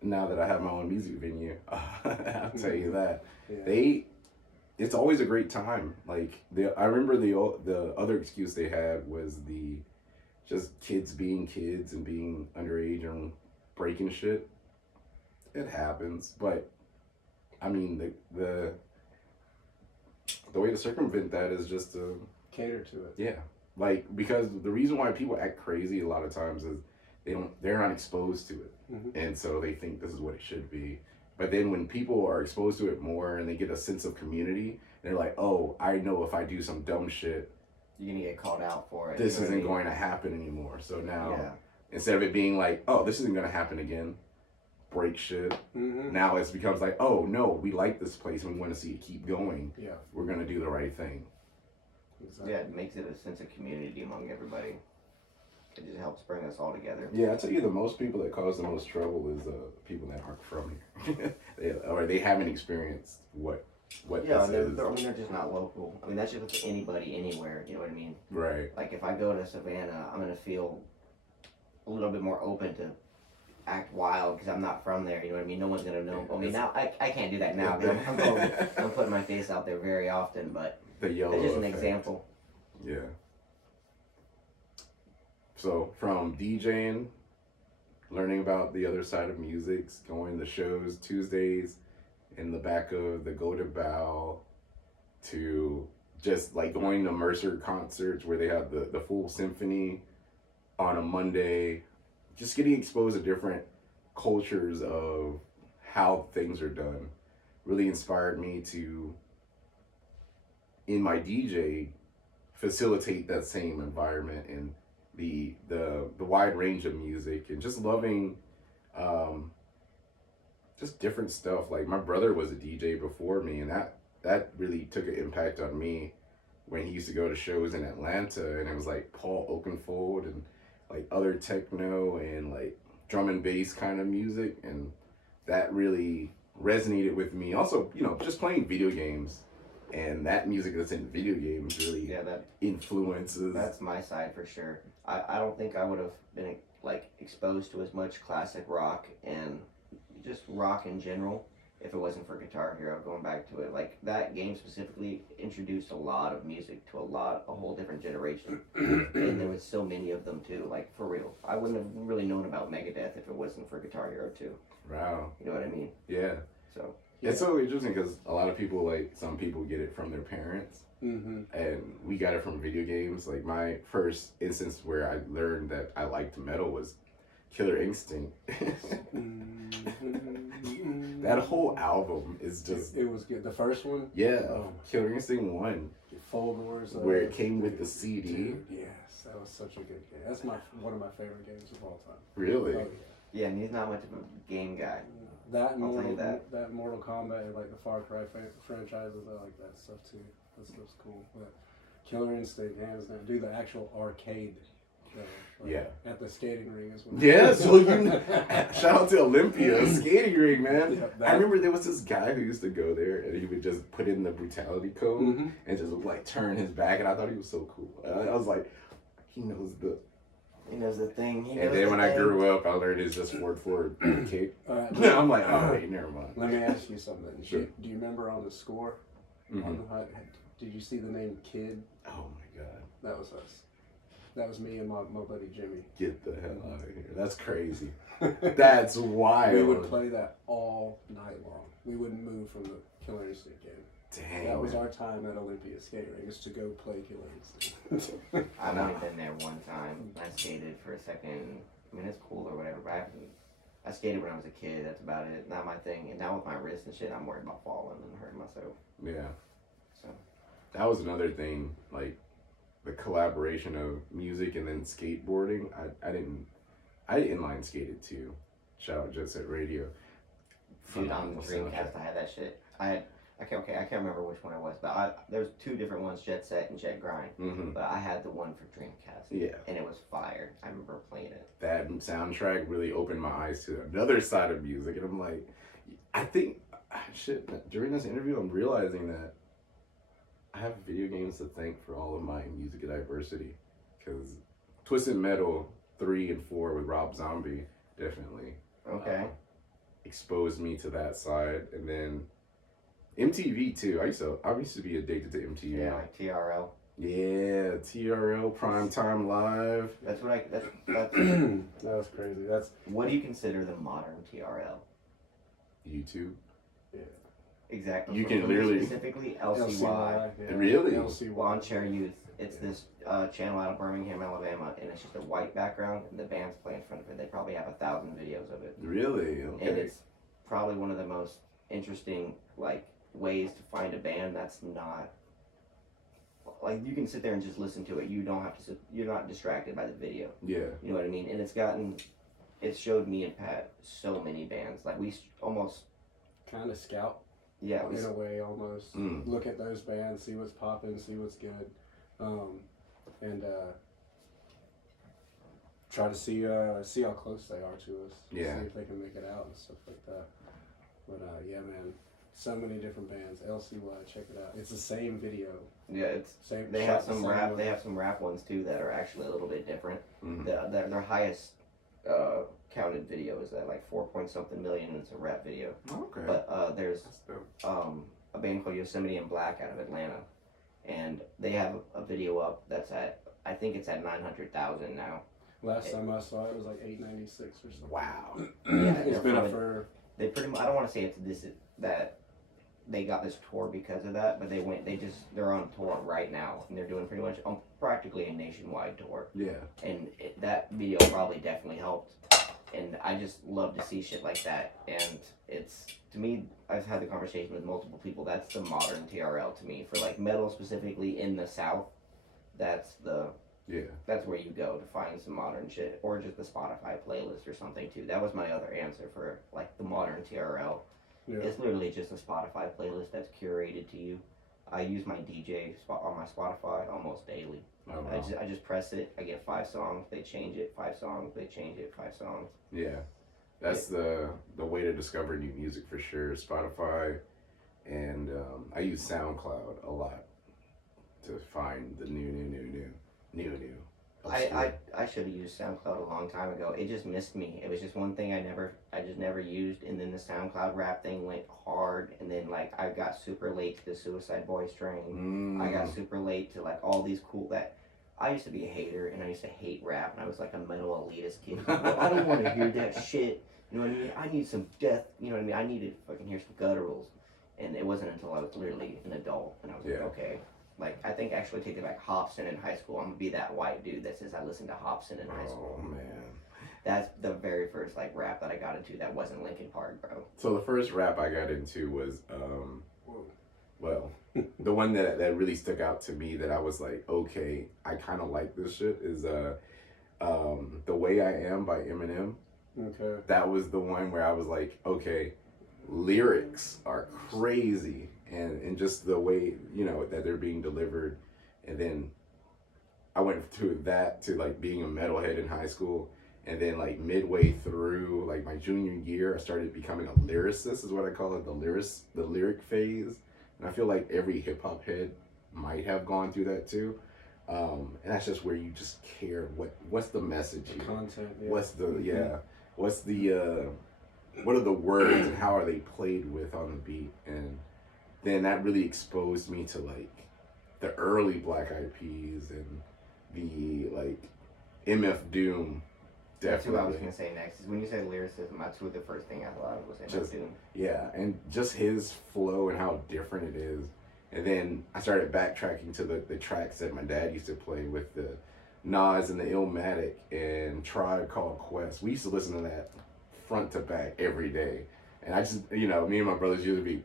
Now that I have my own music venue, I'll tell you that. Yeah. It's always a great time. Like, I remember the other excuse they had was just kids being kids and being underage and breaking shit. It happens, but I mean, the way to circumvent that is just to cater to it. Yeah. Like, because the reason why people act crazy a lot of times is they're not exposed to it. And so they think this is what it should be. But then when people are exposed to it more and they get a sense of community, they're like, oh, I know if I do some dumb shit, you're gonna get called out for it. This isn't going to happen anymore. So now, instead of it being like, oh, this isn't gonna happen again, break shit, now it becomes like, oh no, we like this place and we want to see it keep going. Yeah. We're gonna do the right thing. Exactly. Yeah, it makes it a sense of community among everybody. It just helps bring us all together. Yeah, I tell you, the most people that cause the most trouble is people that aren't from here, or they haven't experienced what this is. They're just not local. I mean, that's just with anybody, anywhere. You know what I mean? Right. Like, if I go to Savannah, I'm gonna feel a little bit more open to act wild because I'm not from there. You know what I mean? No one's gonna know. I mean, now I can't do that now. I'm putting my face out there very often, but the yellow it's just an effect. example. Yeah. So from DJing, learning about the other side of music, going to shows Tuesdays in the back of the Golden Bow, to just like going to Mercer concerts where they have the full symphony on a Monday, just getting exposed to different cultures of how things are done really inspired me to, in my DJ, facilitate that same environment and the wide range of music, and just loving just different stuff. Like, my brother was a DJ before me, and that really took an impact on me when he used to go to shows in Atlanta, and it was like Paul Oakenfold and like other techno and like drum and bass kind of music, and that really resonated with me. Also, just playing video games and that music that's in video games really that influences. That's my side for sure. I don't think I would have been like exposed to as much classic rock and just rock in general if it wasn't for Guitar Hero. Going back to it, like that game specifically introduced a lot of music to a whole different generation, and there was so many of them too. Like for real, I wouldn't have really known about Megadeth if it wasn't for Guitar Hero 2. Wow. You know what I mean? Yeah. So it's so interesting because a lot of people, like some people get it from their parents, and we got it from video games. Like my first instance where I learned that I liked metal was Killer Instinct. That whole album is just... It was good. The first one? Yeah. Killer Instinct 1. Full doors. Where it came with the CD. Dude, yes, that was such a good game. That's one of my favorite games of all time. Really? Oh, yeah, and he's not much of a game guy. That Mortal Kombat and like the Far Cry franchises, I like that stuff too. That stuff's cool. But Killer Instinct, hands down. Do the actual arcade. At the skating ring as well. Yeah, so shout out to Olympia skating ring, man. Yeah, I remember there was this guy who used to go there and he would just put in the brutality code and just like turn his back, and I thought he was so cool. I was like, he knows the thing. And then when I grew up, I learned it's just forward kick. I'm like, oh wait, never mind. Let me ask you something. Sure. Do you remember on the score? Did you see the name Kid? Oh my god. That was us. That was me and my buddy Jimmy. Get the hell out of here. That's crazy. That's wild. We would play that all night long. We wouldn't move from the Killer Instinct game. Dang. That was our time at Olympia Skate Ring, is to go play Killer Instinct. I've only been there one time. I skated for a second. I mean, it's cool or whatever, but I skated when I was a kid. That's about it. Not my thing. And now with my wrist and shit, I'm worried about falling and hurting myself. Yeah. So that was another thing, like the collaboration of music and then skateboarding. I inline skated too. Shout out Jet Set Radio. Dude, on the Dreamcast, I had that shit. I can't remember which one it was, but there's two different ones, Jet Set and Jet Grind. But I had the one for Dreamcast. Yeah. And it was fire. I remember playing it. That soundtrack really opened my eyes to another side of music, and I'm like, I think, during this interview, I'm realizing that I have video games to thank for all of my music diversity, because Twisted Metal 3 and 4 with Rob Zombie definitely exposed me to that side, and then MTV too. I used to be addicted to MTV. Yeah, like TRL. Yeah, TRL Primetime Live. That's what that's that was crazy. What do you consider the modern TRL? YouTube. Yeah. Exactly. You can literally specifically LCY. Yeah. Really? LCY. Lawn Chair Youth. It's this channel out of Birmingham, Alabama, and it's just a white background, and the band's playing in front of it. They probably have 1,000 videos of it. Really? Okay. And it's probably one of the most interesting ways to find a band that's not you can sit there and just listen to it. You don't have to. You're not distracted by the video. Yeah. You know what I mean? And it's showed me and Pat so many bands. Like we almost kind of scout. Yeah, in a way, almost look at those bands, see what's popping, see what's good, and try to see how close they are to us. Yeah. See if they can make it out and stuff like that. But yeah, man, so many different bands. LCY, check it out. It's the same video. Yeah, it's same. They have some rap. They have some rap ones too that are actually a little bit different. Their highest counted video is at 4-point-something million, and it's a rap video. Okay. But there's a band called Yosemite and Black out of Atlanta, and they have a video up that's I think it's at 900,000 now. Last time I saw it was 896 or something. Wow. Yeah, it's been up for. They pretty much. I don't want to say it's that they got this tour because of that, but they're on tour right now, and they're doing pretty much practically a nationwide tour. Yeah. And that video probably definitely helped. And I just love to see shit like that. And it's, to me, I've had the conversation with multiple people, that's the modern TRL to me. For metal specifically in the South, that's where you go to find some modern shit. Or just the Spotify playlist or something too. That was my other answer for the modern TRL. Yeah. It's literally just a Spotify playlist that's curated to you. I use my DJ on my Spotify almost daily. Oh, wow. I just press it. I get 5 songs. They change it. 5 songs. They change it. 5 songs. Yeah, that's the way to discover new music for sure. Spotify and I use SoundCloud a lot to find the new. I should have used SoundCloud a long time ago. It just missed me. It was just one thing I just never used, and then the SoundCloud rap thing went hard, and then like I got super late to the Suicide Boys train. I got super late to like all these cool that. I used to be a hater, and I used to hate rap, and I was like a metal elitist kid. Well, I don't want to hear that shit. You know what I mean? I need some death. You know what I mean? I needed to fucking hear some gutturals. And it wasn't until I was literally an adult, and I was like, okay. Like, I think actually taking back Hobson in high school, I'm going to be that white dude that says I listened to Hobson in high school. Oh, man. That's the very first, like, rap that I got into that wasn't Linkin Park, bro. So the first rap I got into was, well, the one that really stuck out to me that I was like, okay, I kind of like this shit is The Way I Am by Eminem. Okay. That was the one where I was like, okay, lyrics are crazy, and just the way, you know, that they're being delivered. And then I went to that to like being a metalhead in high school, and then like midway through like my junior year I started becoming a lyricist, is what I call it, the lyric phase. And I feel like every hip-hop head might have gone through that too. And that's just where you just care what's the message here, Content, yeah. What are the words and how are they played with on the beat. And then that really exposed me to like the early Black Eyed Peas and the like MF Doom. Definitely. That's what I was going to say next. Is when you said lyricism, that's what the first thing I thought of was MF Doom. Yeah, and just his flow and how different it is. And then I started backtracking to the tracks that my dad used to play with the Nas and the Illmatic and Tribe Called Quest. We used to listen to that front to back every day. And I just, you know, me and my brothers used to be,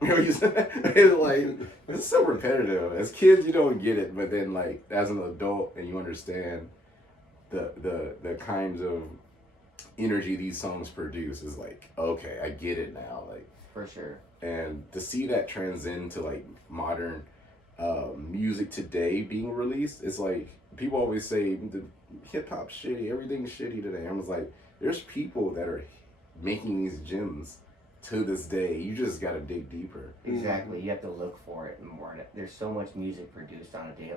you know, it's like, it's so repetitive. As kids, you don't get it, but then like as an adult and you understand the kinds of energy these songs produce, is like, okay, I get it now. Like, for sure. And to see that transcend to like modern music today being released, it's like people always say the hip hop's shitty, everything's shitty today. I was like, there's people that are making these gems to this day. You just gotta dig deeper. Exactly. You have to look for it more. There's so much music produced on a day.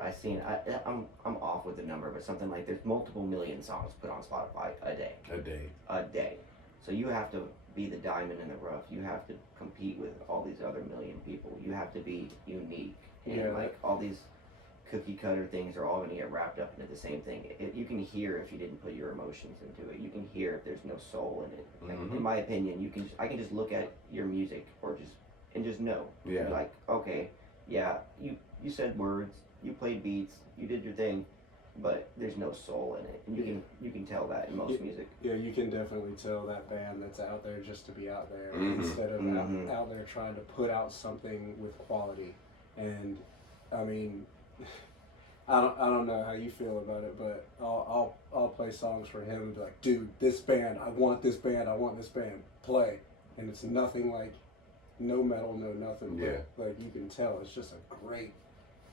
I'm off with the number, but something like there's multiple million songs put on Spotify a day. So you have to be the diamond in the rough. You have to compete with all these other million people. You have to be unique. And like all these cookie cutter things are all going to get wrapped up into the same thing. You can hear if you didn't put your emotions into it. You can hear if there's no soul in it. Like, in my opinion, I can just look at your music and just know. Yeah. Like, okay, yeah, you said words, you played beats, you did your thing, but there's no soul in it. And you can tell that in most music. Yeah, you can definitely tell that band that's out there just to be out there instead of out there trying to put out something with quality. And I mean, I don't know how you feel about it, but I'll play songs for him and be like, dude, this band, I want this band, play. And it's nothing like, no metal, no nothing. Yeah. But like you can tell, it's just a great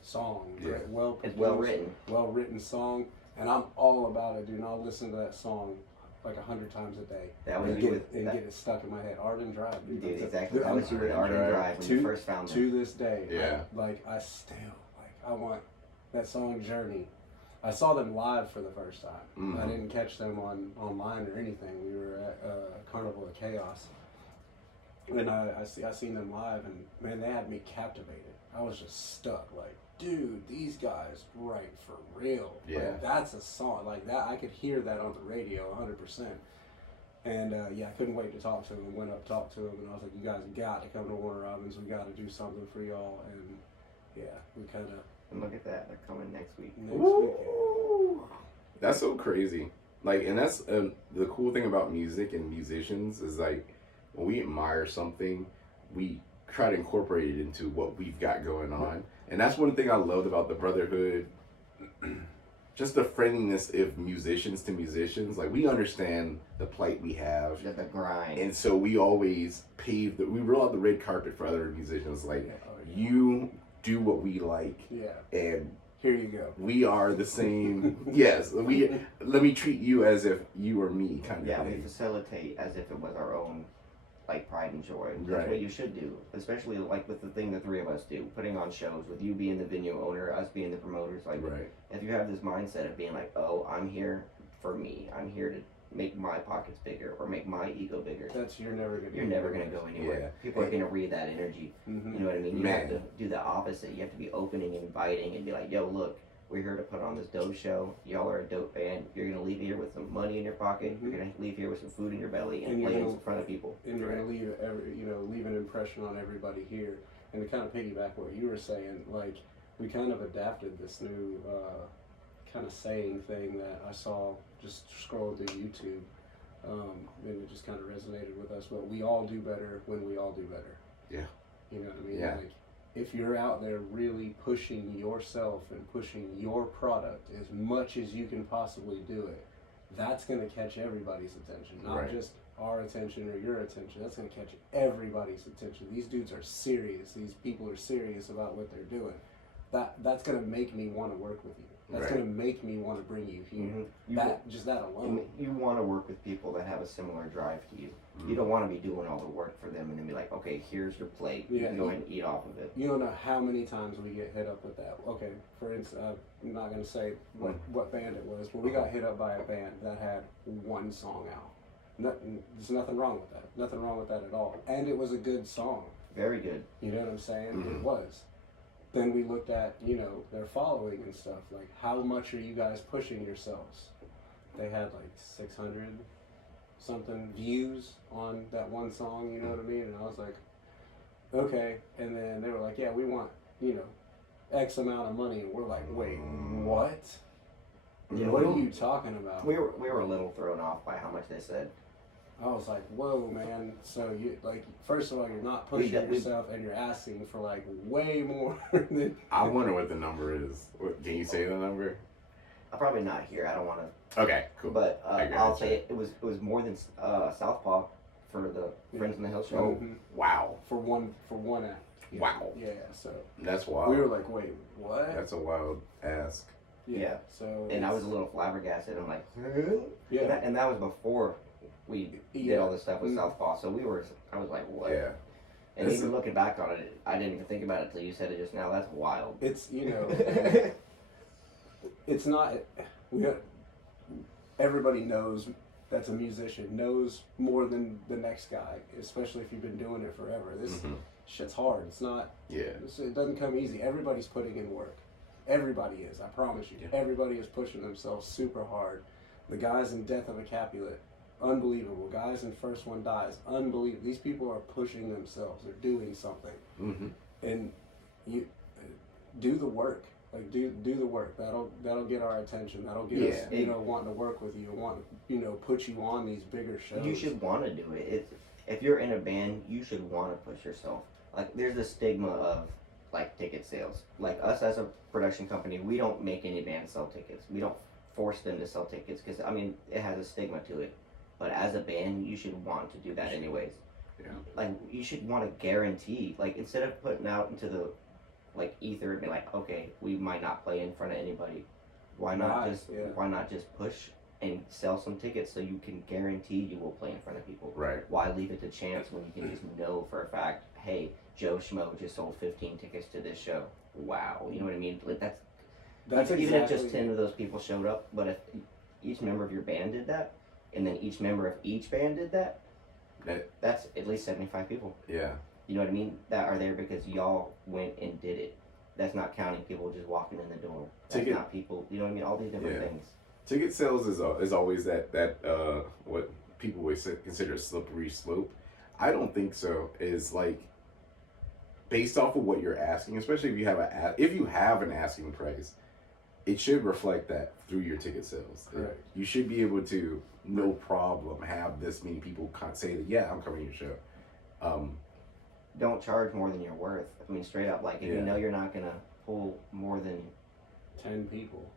song. Yeah. It's well written. Well written song, and I'm all about it, dude. And I'll listen to that song like 100 times a day. That was get it stuck in my head. Art and Drive, dude. Dude, exactly. That was you with Art and Drive when you first found them. To this day, yeah. I still I want that song Journey. I saw them live for the first time. I didn't catch them online or anything. We were at Carnival of Chaos, and I seen them live, and man, they had me captivated. I was just stuck, like, dude, these guys write for real. Yeah. Like, that's a song. Like, that, I could hear that on the radio 100%. And, I couldn't wait to talk to him. Went up, talked to him, and I was like, you guys got to come to Warner-Robins. We got to do something for y'all. And, yeah, we kind of... And look at that. They're coming next week. That's so crazy. Like, and that's the cool thing about music and musicians is, like, when we admire something, we try to incorporate it into what we've got going on. And that's one thing I loved about the brotherhood, just the friendliness of musicians to musicians. Like, we understand the plight we have, the grind, and so we always we roll out the red carpet for other musicians. Like, you do what we like, and here you go. We are the same. Yes, let me treat you as if you were me, kind of thing. We facilitate as if it was our own like pride and joy. That's Right. what you should do, especially like with the thing the three of us do, putting on shows, with you being the venue owner, us being the promoters. Like, Right. if you have this mindset of being like, oh, I'm here for me, I'm here to make my pockets bigger or make my ego bigger. You're never gonna go anywhere. Yeah. People are gonna read that energy. Mm-hmm. You know what I mean? You Man. have to do the opposite. You have to be opening and inviting and be like, yo, look, we're here to put on this dope show. Y'all are a dope band. You're gonna leave here with some money in your pocket. Mhm. You're gonna leave here with some food in your belly and And you're play gonna- in front of people. And you're Right. gonna leave an impression on everybody here. And to kind of piggyback what you were saying, like we kind of adapted this new kind of saying thing that I saw just scrolling through YouTube, and it just kind of resonated with us. But we all do better when we all do better. Yeah. You know what I mean? Yeah. Like, if you're out there really pushing yourself and pushing your product as much as you can possibly do it, that's going to catch everybody's attention, not Right. just our attention or your attention. That's going to catch everybody's attention. These dudes are serious. These people are serious about what they're doing. That's going to make me want to work with you. That's Right. going to make me want to bring you here. Mhm. You That alone. You want to work with people that have a similar drive to you. Mhm. You don't want to be doing all the work for them and then be like, okay, here's your plate. You Yeah, can go ahead and eat off of it. You don't know how many times we get hit up with that. Okay, for instance, I'm not going to say what band it was, but we got hit up by a band that had one song out. There's nothing wrong with that. Nothing wrong with that at all. And it was a good song. Very good. You know what I'm saying? Mhm. It was. Then we looked at, their following and stuff. Like, how much are you guys pushing yourselves? They had like 600 something views on that one song, you know what I mean? And I was like, okay. And then they were like, yeah, we want, X amount of money. And we're like, wait, what? Yeah, What are you talking about? We were a little thrown off by how much they said. I was like, whoa, man. So you first of all, you're not pushing yourself, and you're asking for like way more than. I wonder what the number is. Can you say the number? I'm probably not here. I don't want to. Okay, cool. But I gotcha. I'll say it was more than Southpaw for the Friends in the Hill show. Mhm. Wow. For one act. Yeah. Wow. Yeah. So That's wild. we were like, wait, what? That's a wild ask. Yeah. So. And I was a little flabbergasted. I'm like, Yeah. and that was before we did all this stuff with Southpaw. So I was like, what? Yeah. And even looking back on it, I didn't even think about it until you said it just now. That's wild. It's it's not. Everybody knows that's a musician knows more than the next guy, especially if you've been doing it forever. This Mhm. shit's hard. It's not. Yeah. It doesn't come easy. Everybody's putting in work. Everybody is. I promise you. Yeah. Everybody is pushing themselves super hard. The guys in Death of a Capulet, unbelievable. Guys in First One Dies, unbelievable. These people are pushing themselves. They're doing something, Mm-hmm. and you do the work. Like do the work. That'll get our attention. That'll get us, wanting to work with you, want put you on these bigger shows. You should want to do it. If you're in a band, you should want to push yourself. Like, there's a stigma of like ticket sales. Like, us as a production company, we don't make any band sell tickets. We don't force them to sell tickets because it has a stigma to it. But as a band, you should want to do that anyways. Yeah. Like, you should want to guarantee. Like, instead of putting out into the ether and be like, okay, we might not play in front of anybody. Why not just push and sell some tickets so you can guarantee you will play in front of people? Right. Why leave it to chance when you can just know for a fact, hey, Joe Schmo just sold 15 tickets to this show. Wow, you know what I mean? Like, That's even if just exactly- 10 of those people showed up, but if each member of your band did that, and then each member of each band did that, that's at least 75 people. Yeah. You know what I mean? That are there because y'all went and did it. That's not counting people just walking in the door. That's not people. You know what I mean? All these different things. Ticket sales is always that what people would consider a slippery slope. I don't think so. Is like based off of what you're asking, especially if you have an asking price, it should reflect that through your ticket sales. Correct. You should be able to, no problem, have this many people say that, yeah, I'm coming to your show. Don't charge more than you're worth. I mean, straight up, like, if you know you're not gonna pull more than 10 people.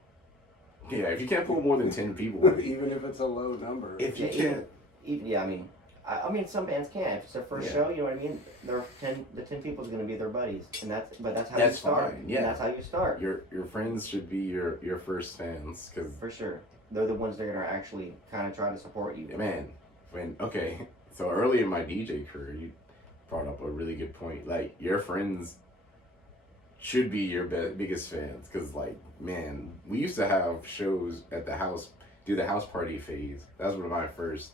Yeah, if you can't pull more than 10 people, Even if it's a low number. if you can't, I mean, some bands can. If it's their first show, you know what I mean. The 10 people is gonna be their buddies, and that's how you start. fine. Yeah, and that's how you start. Your friends should be your first fans, because For sure, they're the ones that are gonna actually kind of try to support you. man, So early in my DJ career, you brought up a really good point. Like, your friends should be your biggest fans, because, like, man, we used to have shows at the house, do the house party phase. That was one of my first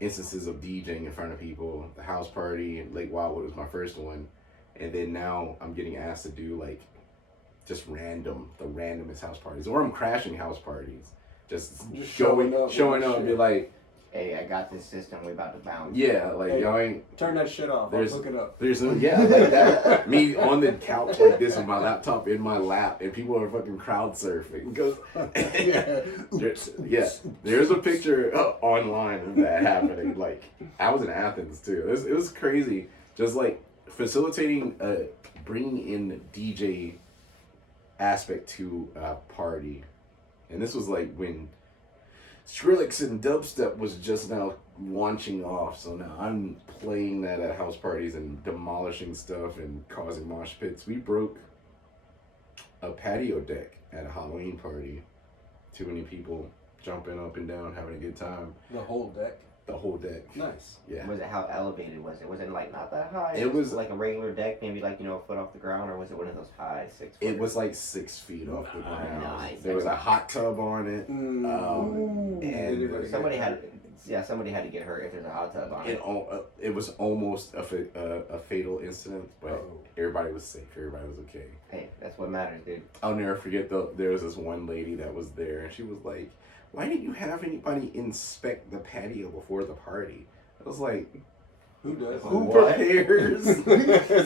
instances of DJing in front of people. The house party in Lake Wildwood was my first one, and then now I'm getting asked to do, like, just the randomest house parties, or I'm crashing house parties, just showing up and be like, hey, I got this system, we about to bounce. yeah, like, Hey, y'all ain't. Turn that shit off. I'll hook it up. There's like that. Me on the couch like this with my laptop in my lap, and people are fucking crowd surfing. Because there's a picture online of that happening. Like, I was in Athens too. It was crazy. Just like facilitating, bringing in DJ aspect to a party, and this was like when Skrillex and dubstep was just now launching off, so now I'm playing that at house parties and demolishing stuff and causing mosh pits. We broke a patio deck at a Halloween party. Too many people jumping up and down, having a good time. The whole deck? The whole deck. Nice. Yeah. Was it, how elevated was it? Was it like not that high? It was like a regular deck, maybe like, a foot off the ground, or was it one of those high 6 foot? It was like 6 feet off the ground. Nice. There was a hot tub on it. And somebody had to get hurt if there's a hot tub on it. It was almost a fatal incident, but everybody was safe. Everybody was okay. Hey, that's what matters, dude. I'll never forget, there was this one lady that was there, and she was like, why didn't you have anybody inspect the patio before the party? I was like, who does? Who prepares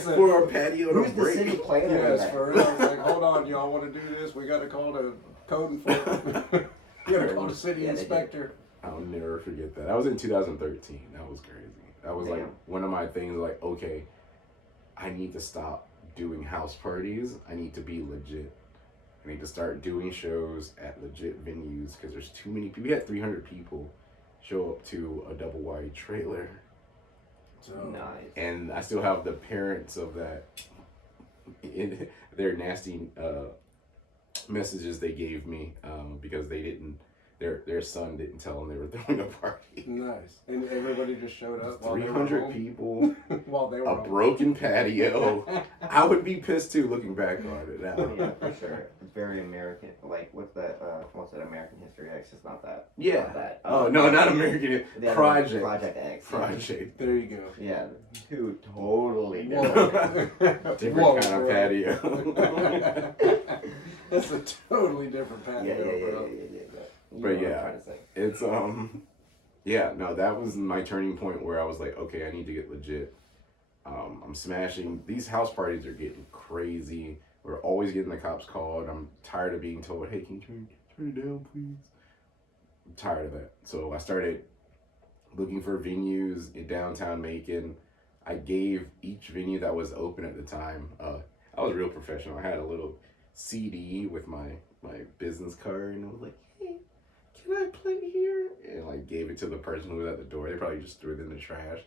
for a patio to break? Who's the city planner? Yes, for real. Like, hold on, y'all want to do this? We got to call the code enforcement. We got to call the city inspector. I'll never forget that. That was in 2013. That was crazy. That was like one of my things, like, okay, I need to stop doing house parties. I need to be legit. I need to start doing shows at legit venues, because there's too many people. We had 300 people show up to a double wide trailer. So nice. And I still have the parents of that in their nasty messages they gave me, because they didn't. Their son didn't tell them they were throwing a party. Nice. And everybody just showed up. 300 people. While they were a broken patio. I would be pissed too, looking back on it now. Yeah, for sure. It's very American. Like, what's that? What's that? American History X? It's not that. Yeah. Not that. Oh no, not American. Project. Project X. Project. There you go. Yeah, two totally different kind of patio. That's a totally different patio, bro. But yeah, it's that was my turning point where I was like, okay, I need to get legit. I'm smashing. These house parties are getting crazy. We're always getting the cops called. I'm tired of being told, hey, can you turn it down, please? I'm tired of that. So I started looking for venues in downtown Macon. I gave each venue that was open at the time. I was real professional. I had a little CD with my business card, and I was like, hey, can I play here? And like gave it to the person who was at the door. They probably just threw it in the trash.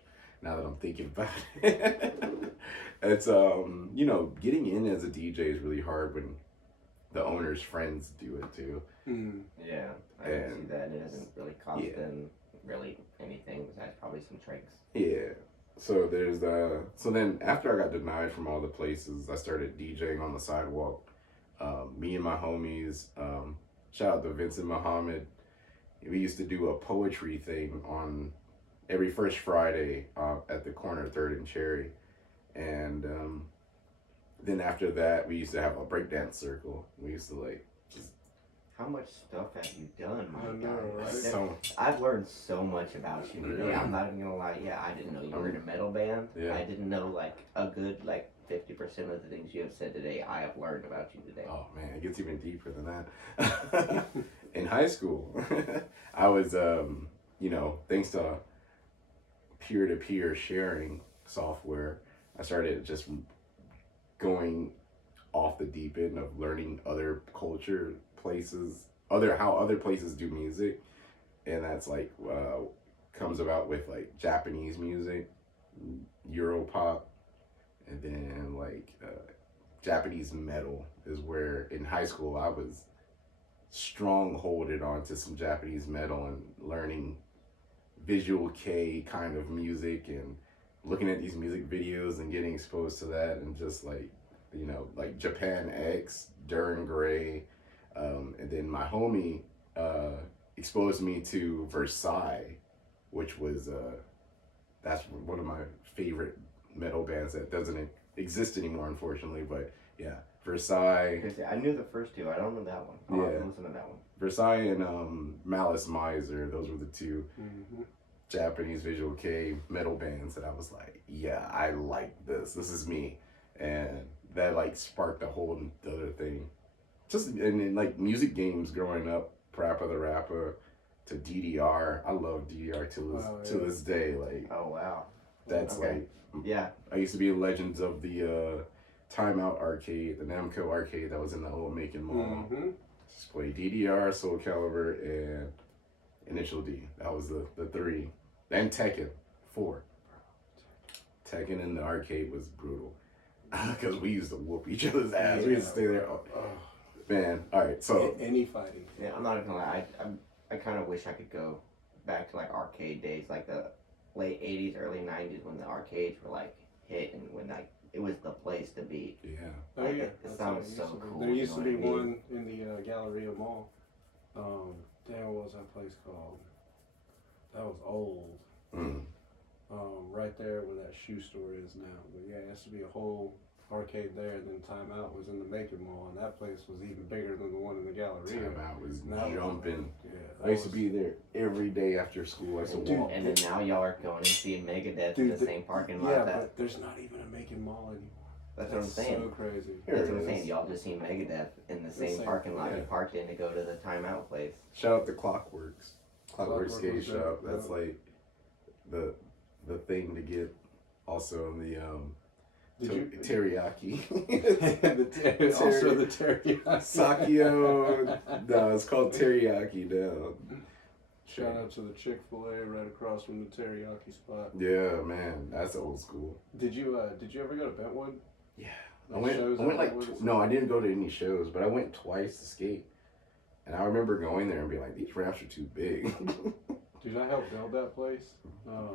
Now that I'm thinking about it, it's getting in as a DJ is really hard when the owner's friends do it too. Yeah, I can see that. It doesn't really cost them really anything besides probably some drinks. Yeah. So there's so then after I got denied from all the places, I started DJing on the sidewalk. Me and my homies, shout out to Vincent Muhammad. We used to do a poetry thing on every first Friday at the corner 3rd and Cherry. And then after that, we used to have a breakdance circle. We used to How much stuff have you done, my guy? Right? So, I've learned so much about you today. I'm not even gonna lie. Yeah, I didn't know you were in a metal band. Yeah. I didn't know a good 50% of the things you have said today. I have learned about you today. oh man, it gets even deeper than that. In high school, I was, thanks to peer-to-peer sharing software, I started just going off the deep end of learning other culture, places, how other places do music, and that's comes about with Japanese music, Europop, and then Japanese metal is where in high school I was strong-holded onto some Japanese metal and learning visual K kind of music and looking at these music videos and getting exposed to that and just like, like Japan X, Duran Gray, and then my homie exposed me to Versailles, which was that's one of my favorite metal bands that doesn't exist anymore, unfortunately. But yeah, Versailles. I knew the first two. I don't know that one. I'll have to listen to that one. Versailles and Malice Miser. Those were the two Japanese visual K metal bands that I was like, yeah, I like this. This is me, and that like sparked a whole other thing. Just and then, like music games growing up, Parappa the Rapper to DDR. I love DDR to this day. Like, oh wow, that's like I used to be in Legends of the Timeout arcade, the Namco arcade that was in the old Macon Mall. Just play DDR, Soul Calibur, and Initial D. That was the three. And Tekken 4. Tekken in the arcade was brutal because we used to whoop each other's ass. We used to stay there. Man, all right. So any fighting. Yeah, I'm not even gonna lie. I kind of wish I could go back to like arcade days, like the late '80s, early '90s, when the arcades were like hit and when like it was the place to be. Yeah. Like, it sounds so cool. There used to be one in the Galleria Mall. Damn, what was that place called? That was old. Right there where that shoe store is now. But yeah, it used to be a whole arcade there, and then Timeout was in the Macon Mall, and that place was even bigger than the one in the Galleria. Timeout was jumping. Yeah, I used to be there every day after school. I used to walk. And then now y'all are going and seeing Megadeth in the same parking lot. Yeah, but there's not even a Macon Mall anymore. That's what I'm saying. So crazy. That's what I'm saying. Y'all just seen Megadeth in the same parking lot you parked in to go to the Timeout place. Shout out to Clockworks. Clockworks Skate Shop. That's like the thing to get. Also in the teriyaki. Also the teriyaki. Sakio. No, it's called teriyaki now. Shout out to the Chick-fil-A right across from the teriyaki spot. Yeah, man, that's old school. Did you ever go to Bentwood? Yeah, I went like no, I didn't go to any shows, but I went twice to skate, and I remember going there and being like, these ramps are too big. Dude, I helped build that place.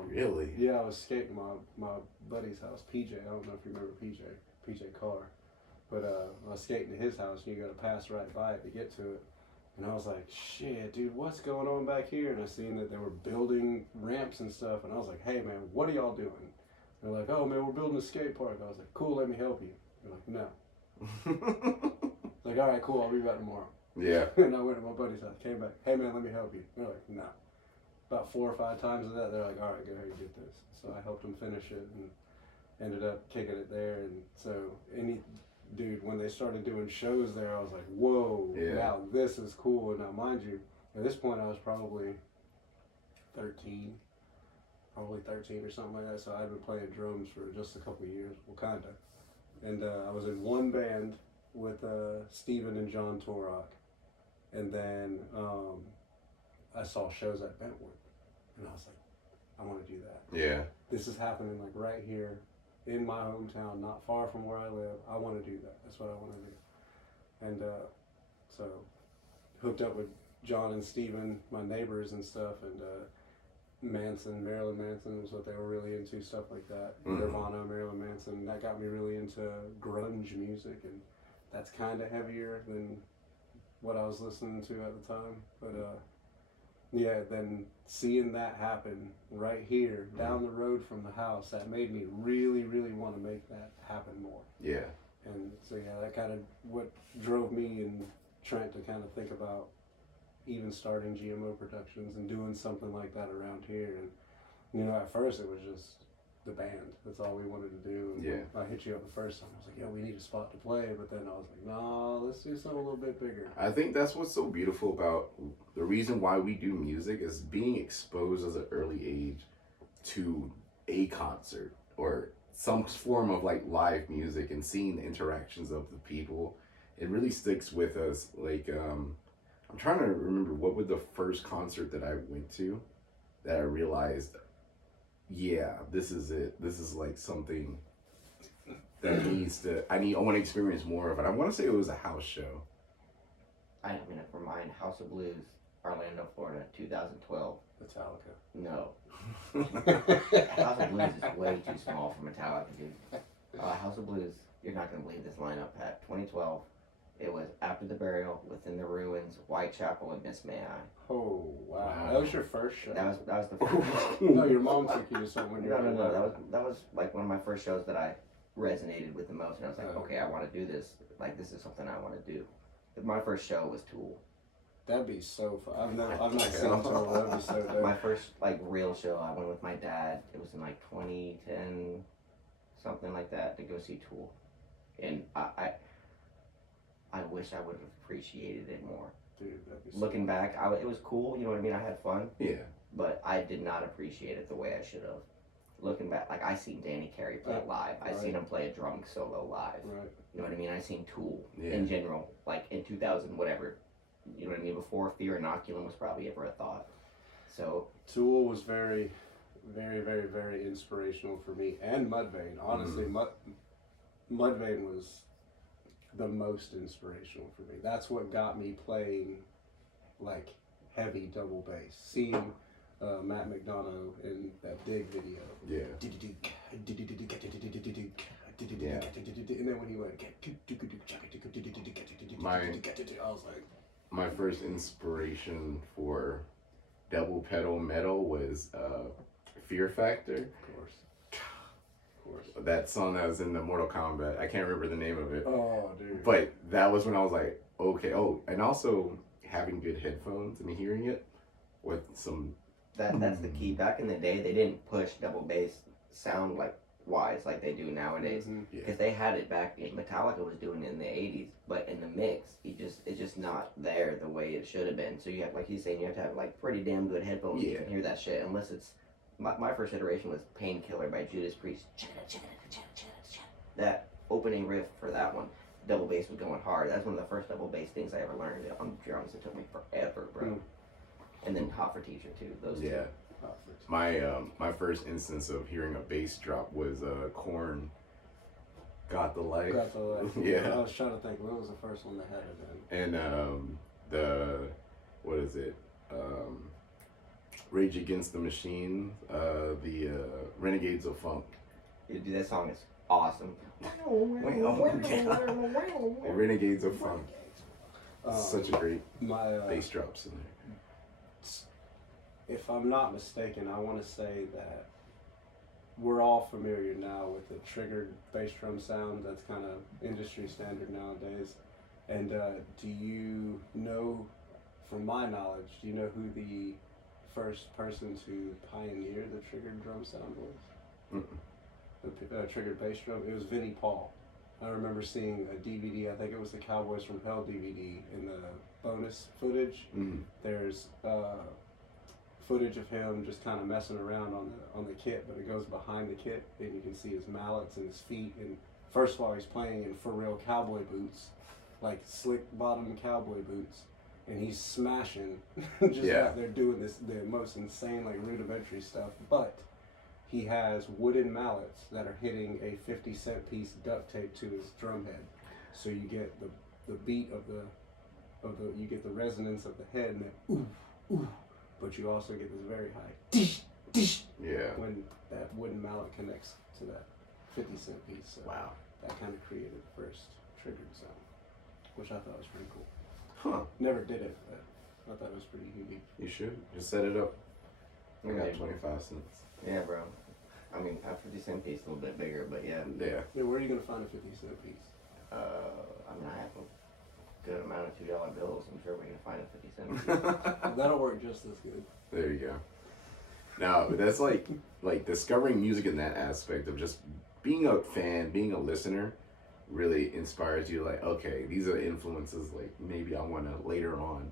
Really? Yeah, I was skating my buddy's house, PJ. I don't know if you remember PJ Carr, but I was skating to his house, and you got to pass right by it to get to it. And I was like, shit, dude, what's going on back here? And I seen that they were building ramps and stuff. And I was like, hey, man, what are y'all doing? They're like, oh, man, we're building a skate park. I was like, cool, let me help you. They're like, no. Like, all right, cool, I'll be back tomorrow. Yeah. And I went to my buddy's house, came back, hey, man, let me help you. They're like, no. About 4 or 5 times of that, they're like, all right, go ahead and get this. So I helped them finish it and ended up kicking it there. And so dude, when they started doing shows there, I was like, whoa, now this is cool. And now, mind you, at this point, I was probably 13 or something like that. So I'd been playing drums for just a couple of years, well, kind of. And I was in one band with Steven and John Torok. And then I saw shows at Bentwood. And I was like, I want to do that. Yeah. This is happening like right here in my hometown, not far from where I live. I want to do that. That's what I want to do. And so hooked up with John and Steven, my neighbors and stuff, and Marilyn Manson was what they were really into, stuff like that. Nirvana, Marilyn Manson. That got me really into grunge music, and that's kind of heavier than what I was listening to at the time. But yeah, then seeing that happen right here, down the road from the house, that made me really, really want to make that happen more. Yeah. And so, yeah, that kind of what drove me and Trent to kind of think about even starting GMO Productions and doing something like that around here. And, at first it was just the band. That's all we wanted to do. And I hit you up the first time. I was like, yeah, we need a spot to play. But then I was like, no, let's do something a little bit bigger. I think that's what's so beautiful about the reason why we do music is being exposed as an early age to a concert or some form of like live music and seeing the interactions of the people. It really sticks with us. Like, I'm trying to remember what was the first concert that I went to that I realized, yeah, this is it. This is like something that I want to experience more of it. I want to say it was a house show. I mean, for mine, House of Blues, Orlando, Florida, 2012. Metallica. No. House of Blues is way too small for Metallica, dude. House of Blues, you're not gonna believe this lineup, Pat. 2012. It was After the Burial, Within the Ruins, Whitechapel, and Miss May I. Oh wow. Wow. That was your first show. That was the first. No, your mom took you to something when you No, were. that was like one of my first shows that I resonated with the most, and I was like, okay, I want to do this. Like, this is something I want to do. My first show was Tool. That'd be so fun. I've not seen Tool. That'd be so dope. My first like real show, I went with my dad. It was in like 2010, something like that, to go see Tool, and I wish I would have appreciated it more. Dude, that'd be so Looking back, it was cool. You know what I mean? I had fun, Yeah. but I did not appreciate it the way I should have. Looking back, like I seen Danny Carey play it live. I seen him play a drum solo live. Right. You know what I mean? I seen Tool Yeah. in general, like in 2000, whatever. You know what I mean? Before Fear Inoculum was probably ever a thought. So Tool was very, very, very, very inspirational for me, and Mudvayne. Honestly, Mudvayne was the most inspirational for me. That's what got me playing like heavy double bass. Seeing Matt McDonough in that Dig video. Yeah. Yeah. And then when he went, I was like, My first inspiration for double pedal metal was Fear Factor. of course. That song that was in the Mortal Kombat. I can't remember the name of it. Oh, dude. But that was when I was like, okay. Oh, and also having good headphones and hearing it with some. that's the key. Back in the day, they didn't push double bass sound wise like they do nowadays. Because they had it back. Metallica was doing it in the 80s, but in the mix, it's just not there the way it should have been. So you have, like he's saying, you have to have like pretty damn good headphones. You can hear that shit. Unless it's my first iteration was Painkiller by Judas Priest. That opening riff for that one, double bass was going hard. That's one of the first double bass things I ever learned on drums. It took me forever, bro. And then Hot for Teacher too. Those two. Yeah. My first instance of hearing a bass drop was Korn. Got the Life. Got the Life. Yeah. I was trying to think what was the first one that had it then. And the what is it? Rage Against the Machine. The Renegades of Funk. Dude, that song is awesome. Renegades of Funk. Such a great My bass drops in there. if I'm not mistaken, I want to say that we're all familiar now with the triggered bass drum sound. That's kind of industry standard nowadays. And do you know, from my knowledge, do you know who the first person to pioneer the triggered drum sound was? The triggered bass drum? It was Vinnie Paul. I remember seeing a DVD, I think it was the Cowboys from Hell DVD, in the bonus footage. There's footage of him just kind of messing around on the kit, but it goes behind the kit, and you can see his mallets and his feet. And first of all, he's playing in for real cowboy boots, like slick bottom cowboy boots, and he's smashing just out there doing the most insane, like, rudimentary stuff. But he has wooden mallets that are hitting a 50-cent piece duct tape to his drum head, so you get the beat of the you get the resonance of the head, and then ooh, but you also get this very high dish, dish, when that wooden mallet connects to that 50-cent piece. So wow. That kind of created the first triggered sound, which I thought was pretty cool. Huh. Never did it, but I thought it was pretty unique. You should. Just set it up. I got 25 cents. Yeah, bro. I mean, a 50-cent piece, a little bit bigger, but yeah. Yeah, where are you going to find a 50-cent piece? I mean, I have a good amount of $2 bills. I'm sure we can find a 50-cent piece. Well, that'll work just as good. There you go. Now, that's like discovering music in that aspect of just being a fan, being a listener, really inspires you. Like, okay, these are influences. Like, maybe I want to later on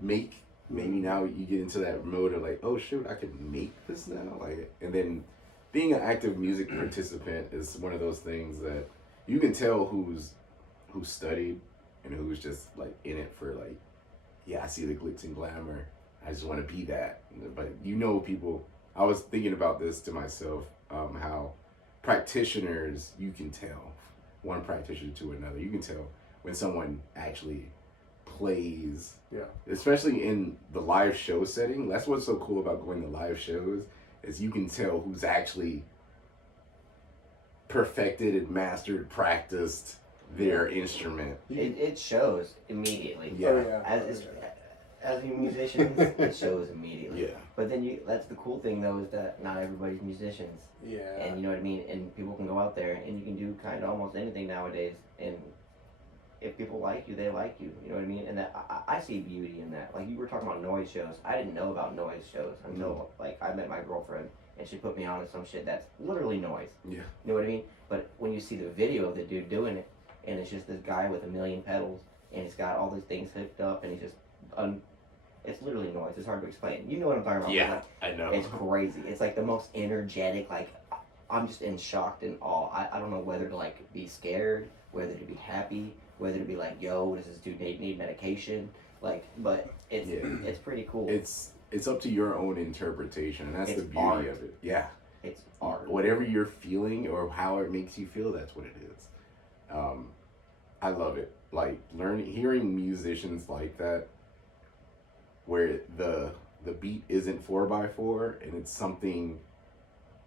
make. Maybe now you get into that mode of like, oh shoot, I can make this now. Like, and then being an active music participant is one of those things that you can tell who's studied and who's just like in it for like, yeah, I see the glitz and glamour. I just want to be that. But you know, people. I was thinking about this to myself, how practitioners, you can tell one practitioner to another. You can tell when someone actually plays. Yeah. Especially in the live show setting. That's what's so cool about going to live shows, is you can tell who's actually perfected and mastered, practiced their instrument. It shows immediately. Yeah. Oh, yeah. As musicians, it shows immediately. Yeah. But then that's the cool thing though, is that not everybody's musicians. Yeah. And you know what I mean? And people can go out there and you can do kind of almost anything nowadays. And if people like you, they like you. You know what I mean? And that I see beauty in that. Like you were talking about noise shows. I didn't know about noise shows until like I met my girlfriend and she put me on to some shit that's literally noise. Yeah. You know what I mean? But when you see the video of the dude doing it, and it's just this guy with 1 million pedals, and he's got all these things hooked up, and he's just it's literally noise. It's hard to explain. You know what I'm talking about? Yeah, Like, I know. it's crazy. It's like the most energetic. Like I'm just in shock and awe. I don't know whether to like be scared, whether to be happy, whether to be like, yo, does this dude need medication? Like, but it's pretty cool. It's up to your own interpretation, and that's It's the beauty art. of it. Yeah. It's art. Whatever you're feeling or how it makes you feel, that's what it is. I love it. Like hearing musicians like that, where the beat isn't 4x4 and it's something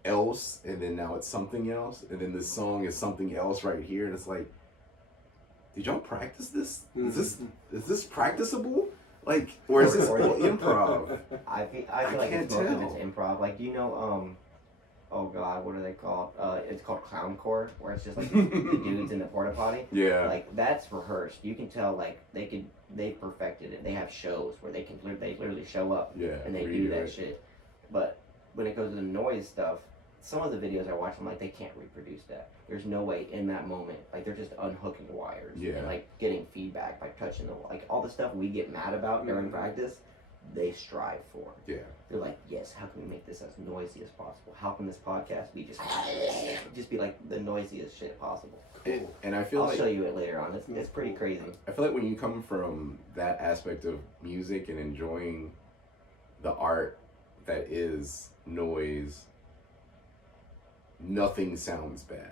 else, and then now it's something else, and then this song is something else right here, and it's like, did y'all practice this? Is this practicable? Like, or is this improv? I feel I like can't it's most of tell. it's improv. Like, do you know, oh god, what are they called? It's called clowncore, where it's just like the dudes in the porta potty. Yeah. Like that's rehearsed. You can tell like they perfected it. They have shows where they literally show up and they do that shit. But when it goes to the noise stuff, some of the videos I watch, I'm like, they can't reproduce that. There's no way in that moment. Like they're just unhooking wires and like getting feedback by touching the like all the stuff we get mad about during practice. They strive for. Yeah. They're like, yes, how can we make this as noisy as possible? How can this podcast be just be like the noisiest shit possible? Cool. And I feel I'll like show you it later on. It's pretty crazy. I feel like when you come from that aspect of music and enjoying the art that is noise, nothing sounds bad.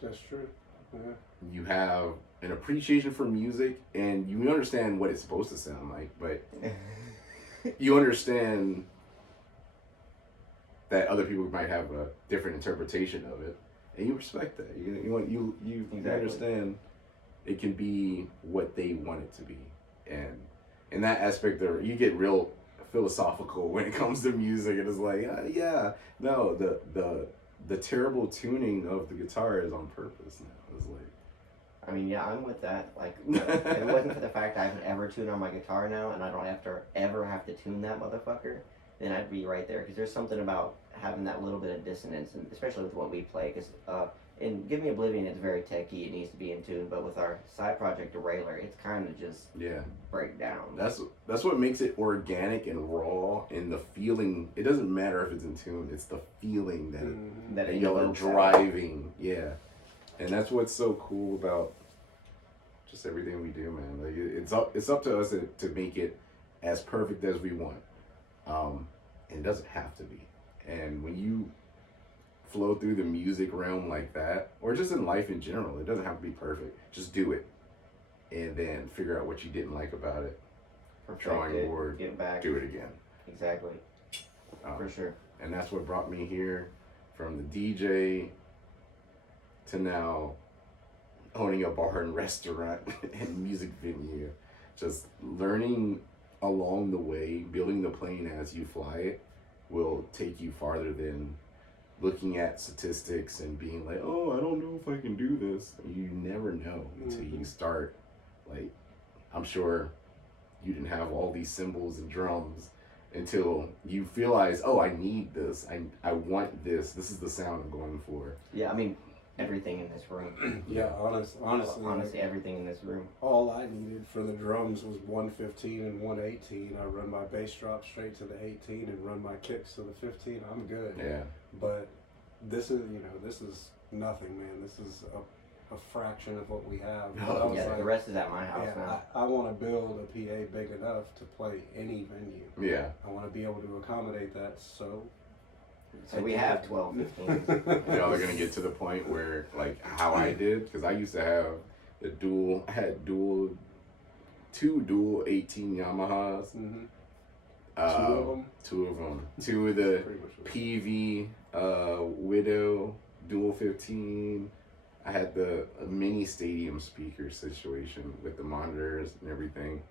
That's true. Yeah. You have an appreciation for music, and you understand what it's supposed to sound like, but you understand that other people might have a different interpretation of it, and you respect that. You Exactly. understand it can be what they want it to be, and in that aspect, there you get real philosophical when it comes to music. It is like, the terrible tuning of the guitar is on purpose now. It's like, I mean, yeah, I'm with that. Like, if it wasn't for the fact I haven't ever tuned on my guitar now, and I don't ever have to tune that motherfucker, then I'd be right there. Because there's something about having that little bit of dissonance, and especially with what we play. Because in Give Me Oblivion, it's very techy. It needs to be in tune. But with our side project, Derailer, it's kind of just break down. That's what makes it organic and raw, and the feeling. It doesn't matter if it's in tune. It's the feeling that y'all are driving. Yeah. And that's what's so cool about just everything we do, man. Like it's up to us to make it as perfect as we want. And it doesn't have to be. And when you flow through the music realm like that, or just in life in general, it doesn't have to be perfect. Just do it, and then figure out what you didn't like about it. Drawing board, get back, do it again. Exactly. For sure. And that's what brought me here, from the DJ to now owning a bar and restaurant and music venue. Just learning along the way, building the plane as you fly it will take you farther than looking at statistics and being like, oh, I don't know if I can do this. You never know until you start. Like, I'm sure you didn't have all these cymbals and drums until you realize, oh, I need this. I want this. This is the sound I'm going for. Yeah, I mean, everything in this room. Yeah, honestly, everything in this room. All I needed for the drums was 115 and 118. I run my bass drop straight to the 18 and run my kicks to the 15. I'm good. Yeah. But this is nothing, man. This is a fraction of what we have. Oh, Yeah, the rest is at my house now. I want to build a PA big enough to play any venue. Yeah. I want to be able to accommodate that. So we have 12, 15. Y'all are gonna get to the point where, like, how I did, because I used to have I had dual 2 dual 18 Yamahas. Mm-hmm. Two of them. Two of the Pretty much what PV Widow dual 15. I had the mini stadium speaker situation with the monitors and everything,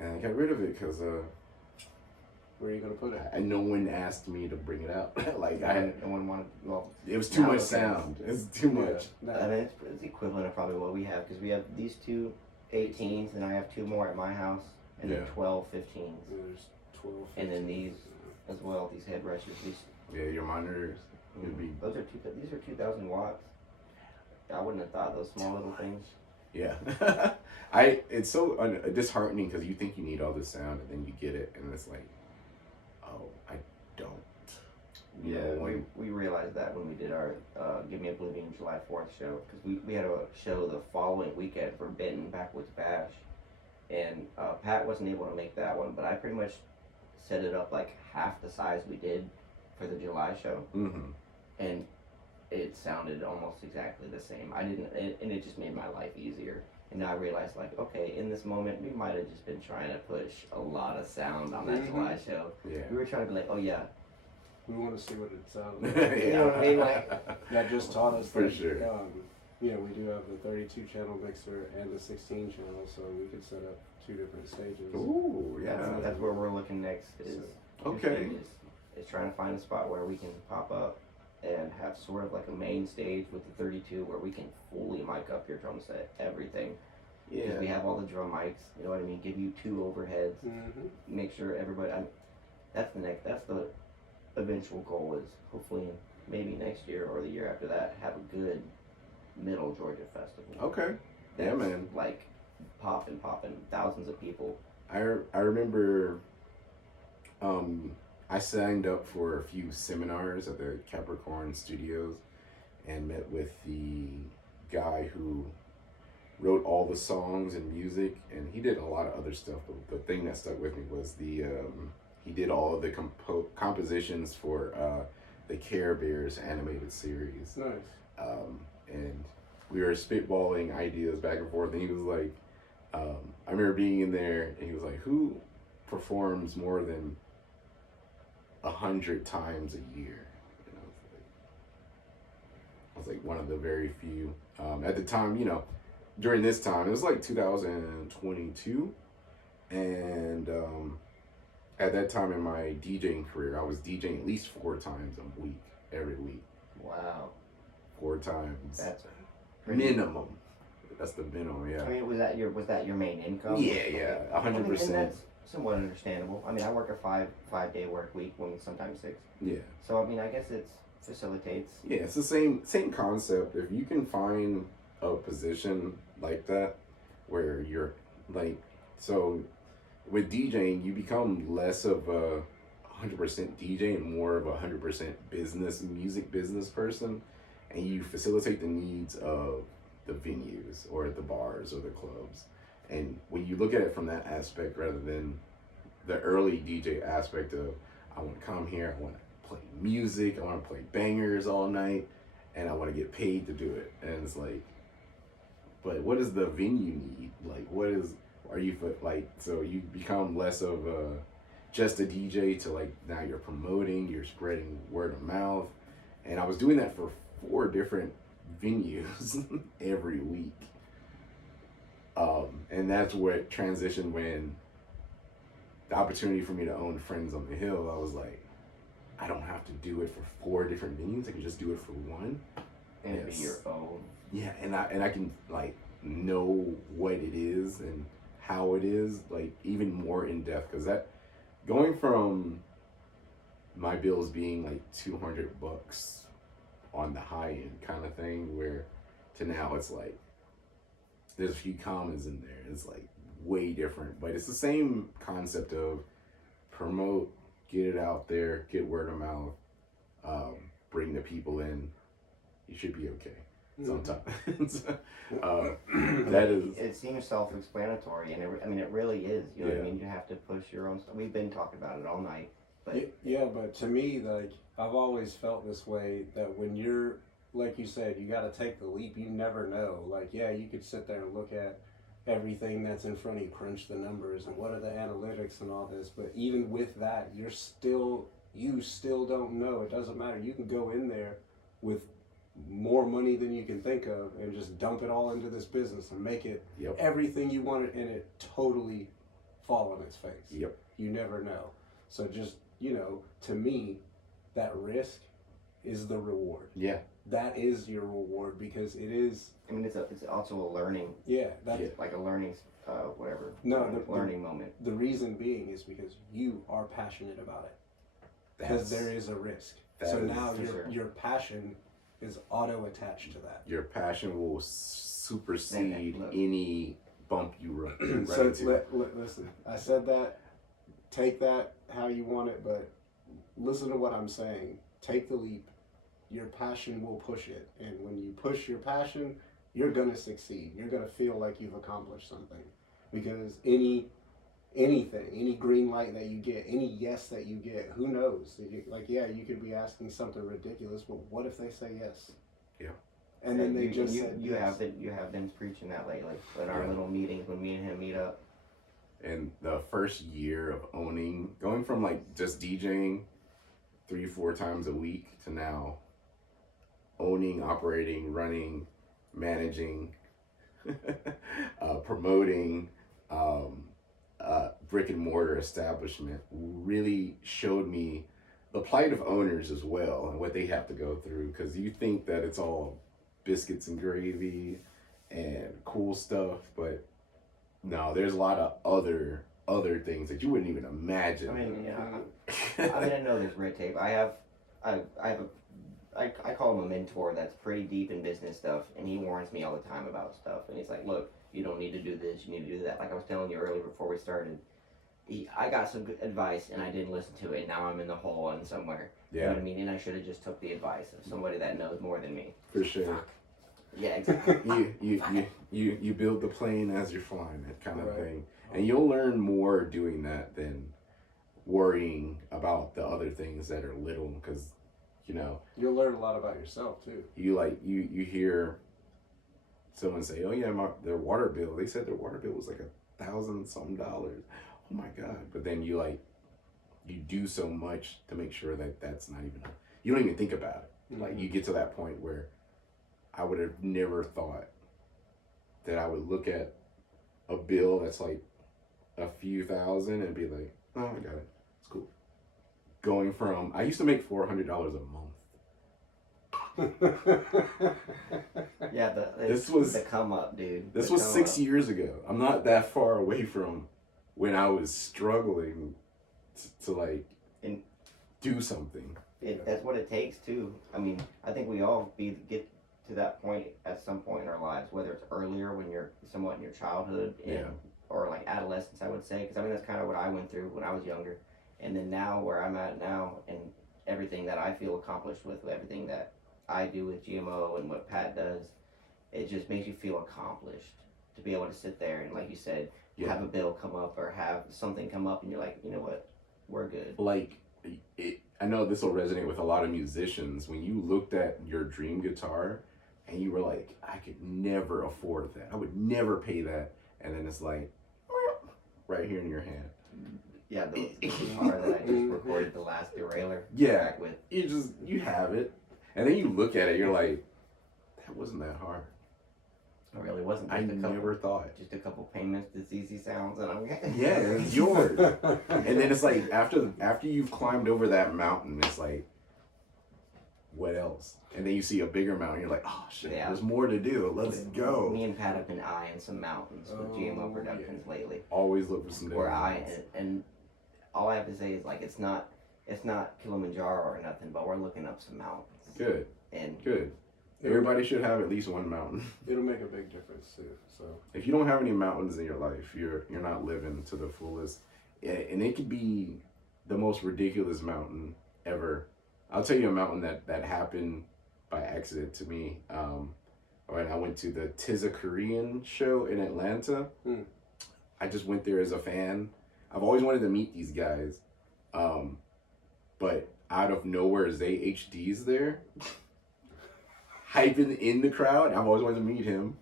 and I got rid of it because where are you gonna put it? no one asked me to bring it out. Like No one wanted. Well, it was too now much it's- sound. It's too much. Yeah. I mean, it's equivalent of probably what we have because we have these two 18s, and I have 2 more at my house, and then Yeah. 12 15s, There's 12. and then 15. these as well. These head brushes. Yeah, your monitors would be. Those are these are 2,000 watts. I wouldn't have thought those small little things. Yeah, it's so disheartening because you think you need all this sound and then you get it and it's like, oh, I don't. Yeah, No. we realized that when we did our Give Me Oblivion July 4th show, because we had a show the following weekend for Benton Backwoods Bash, and Pat wasn't able to make that one, but I pretty much set it up like half the size we did for the July show, Mm-hmm. and it sounded almost exactly the same. And it just made my life easier. And I realized, like, okay, in this moment, we might have just been trying to push a lot of sound on that Mhm. July show. Yeah. We were trying to be like, oh yeah, We want to see what it sounds like. You know what I mean? Like- That just taught us For that, sure. we do have the 32 channel mixer and the 16 channel, so we could set up 2 different stages. Ooh, yeah. that's where we're looking next. Is Okay. is trying to find a spot where we can pop up and have sort of like a main stage with the 32 where we can fully mic up your drum set, everything. Because we Yeah. have all the drum mics, you know what I mean? Give you 2 overheads, Mm-hmm. make sure everybody. That's the eventual goal is hopefully maybe next year or the year after that have a good middle Georgia festival. Okay. Yeah, That's, man. Like popping, thousands of people. I remember I signed up for a few seminars at the Capricorn Studios and met with the guy who wrote all the songs and music, and he did a lot of other stuff, but the thing that stuck with me was the he did all of the compositions for the Care Bears animated series. Nice. And we were spitballing ideas back and forth, and he was like, I remember being in there, and he was like, who performs more than 100 times a year? And I was like one of the very few. At the time, during this time, it was like 2022, and at that time in my DJing career, I was DJing at least 4 times a week, every week. Wow. 4 times. That's pretty. Minimum. That's the minimum, yeah. I mean, was that your main income? Yeah, 100%. And that's somewhat understandable. I mean, I work a 5-day work week, when sometimes 6. Yeah. So I mean, I guess it facilitates. Yeah, it's the same concept. If you can find a position like that where you're like, so with DJing, you become less of a 100% DJ and more of a 100% music business person, and you facilitate the needs of the venues or the bars or the clubs. And when you look at it from that aspect rather than the early DJ aspect of, I want to come here, I want to play music, I want to play bangers all night, and I want to get paid to do it. And it's like, but what does the venue need? Like, so you become less of just a DJ to like, now you're promoting, you're spreading word of mouth. And I was doing that for 4 different venues every week. And that's what transitioned when the opportunity for me to own Friends on the Hill. I was like, I don't have to do it for 4 different venues. I can just do it for 1. And Yes. be your own. Yeah, and I can like know what it is and how it is, like even more in depth, because that going from my bills being like $200 on the high end kind of thing, where to now it's like there's a few commas in there. It's like way different, but it's the same concept of promote, get it out there, get word of mouth, bring the people in. You should be okay. Sometimes that is. It seems self-explanatory, and it really is. You know what I mean? You have to push your own stuff. We've been talking about it all night. But Yeah, but to me, like, I've always felt this way, that when you're, like you said, you got to take the leap. You never know. Like, yeah, you could sit there and look at everything that's in front of you, crunch the numbers and what are the analytics and all this. But even with that, you still don't know. It doesn't matter. You can go in there with more money than you can think of and just dump it all into this business and make it everything you wanted, and it totally fall on its face. Yep. You never know. So just, to me, that risk is the reward. Yeah. That is your reward, because it is. I mean, it's also a learning. Yeah, that's like a learning, whatever. No, learning moment. The reason being is because you are passionate about it. Because there is a risk. So now your passion is auto attached to that. Your passion will supersede any bump you run. So listen, I said that. Take that how you want it, but listen to what I'm saying. Take the leap. Your passion will push it, and when you push your passion, you're gonna succeed. You're gonna feel like you've accomplished something, because anything, any green light that you get, any yes that you get, who knows? You could be asking something ridiculous, but what if they say yes? Yeah. And then they just said you yes. have been preaching that lately in our little meetings when me and him meet up. And the first year of going from like just DJing 3-4 times a week to now owning, operating, running, managing, promoting, brick and mortar establishment really showed me the plight of owners as well and what they have to go through. Because you think that it's all biscuits and gravy and cool stuff, but no, there's a lot of other things that you wouldn't even imagine. I mean, I know there's red tape. I call him a mentor that's pretty deep in business stuff, and he warns me all the time about stuff. And he's like, look, you don't need to do this, you need to do that. Like I was telling you earlier before we started, I got some good advice and I didn't listen to it. Now I'm in the hole and somewhere. Yeah. You know what I mean? And I should have just took the advice of somebody that knows more than me. For sure. Fuck. Yeah, exactly. you build the plane as you're flying it kind of Right. thing. And you'll learn more doing that than worrying about the other things that are little, because You'll learn a lot about yourself too. You hear someone say, oh yeah, their water bill, they said their water bill was like $1,000 some. Oh my God. But then you do so much to make sure that that's not even, you don't even think about it. Mm-hmm. Like you get to that point where I would have never thought that I would look at a bill that's like a few thousand and be like, oh, I got it. It's cool. Going from, I used to make $400 a month. Yeah, this was the come up, dude. This was 6 years ago. I'm not that far away from when I was struggling to do something. That's what it takes too. I mean, I think we all get to that point at some point in our lives, whether it's earlier when you're somewhat in your childhood or like adolescence, I would say, because I mean that's kind of what I went through when I was younger, and then now where I'm at now and everything that I feel accomplished with everything that I do with GMO and what Pat does, it just makes you feel accomplished to be able to sit there and, like you said, have a bill come up or have something come up and you're like, you know what, we're good. I know this will resonate with a lot of musicians. When you looked at your dream guitar and you were like, I could never afford that. I would never pay that. And then it's like, right here in your hand. Yeah, the guitar that I just recorded the last derailleur track with. You have it. And then you look at it, you're like, that wasn't that hard. It really wasn't. I never thought. Just a couple payments to CC Sounds and I'm okay. Yeah, it's yours. And then it's like, after you've climbed over that mountain, it's like, what else? And then you see a bigger mountain, you're like, oh shit, there's more to do. Let's go. Me and Pat have been eyeing some mountains with GMO Productions lately. Always look for some We're eyeing, and all I have to say is it's not Kilimanjaro or nothing, but we're looking up some mountains. Good. And good. Everybody should have at least one mountain. It'll make a big difference too. So if you don't have any mountains in your life, you're not living to the fullest. And it could be the most ridiculous mountain ever. I'll tell you a mountain that happened by accident to me. When I went to the Korean show in Atlanta. I just went there as a fan. I've always wanted to meet these guys. But out of nowhere, Zay HD's there. Hyping in the crowd. I've always wanted to meet him.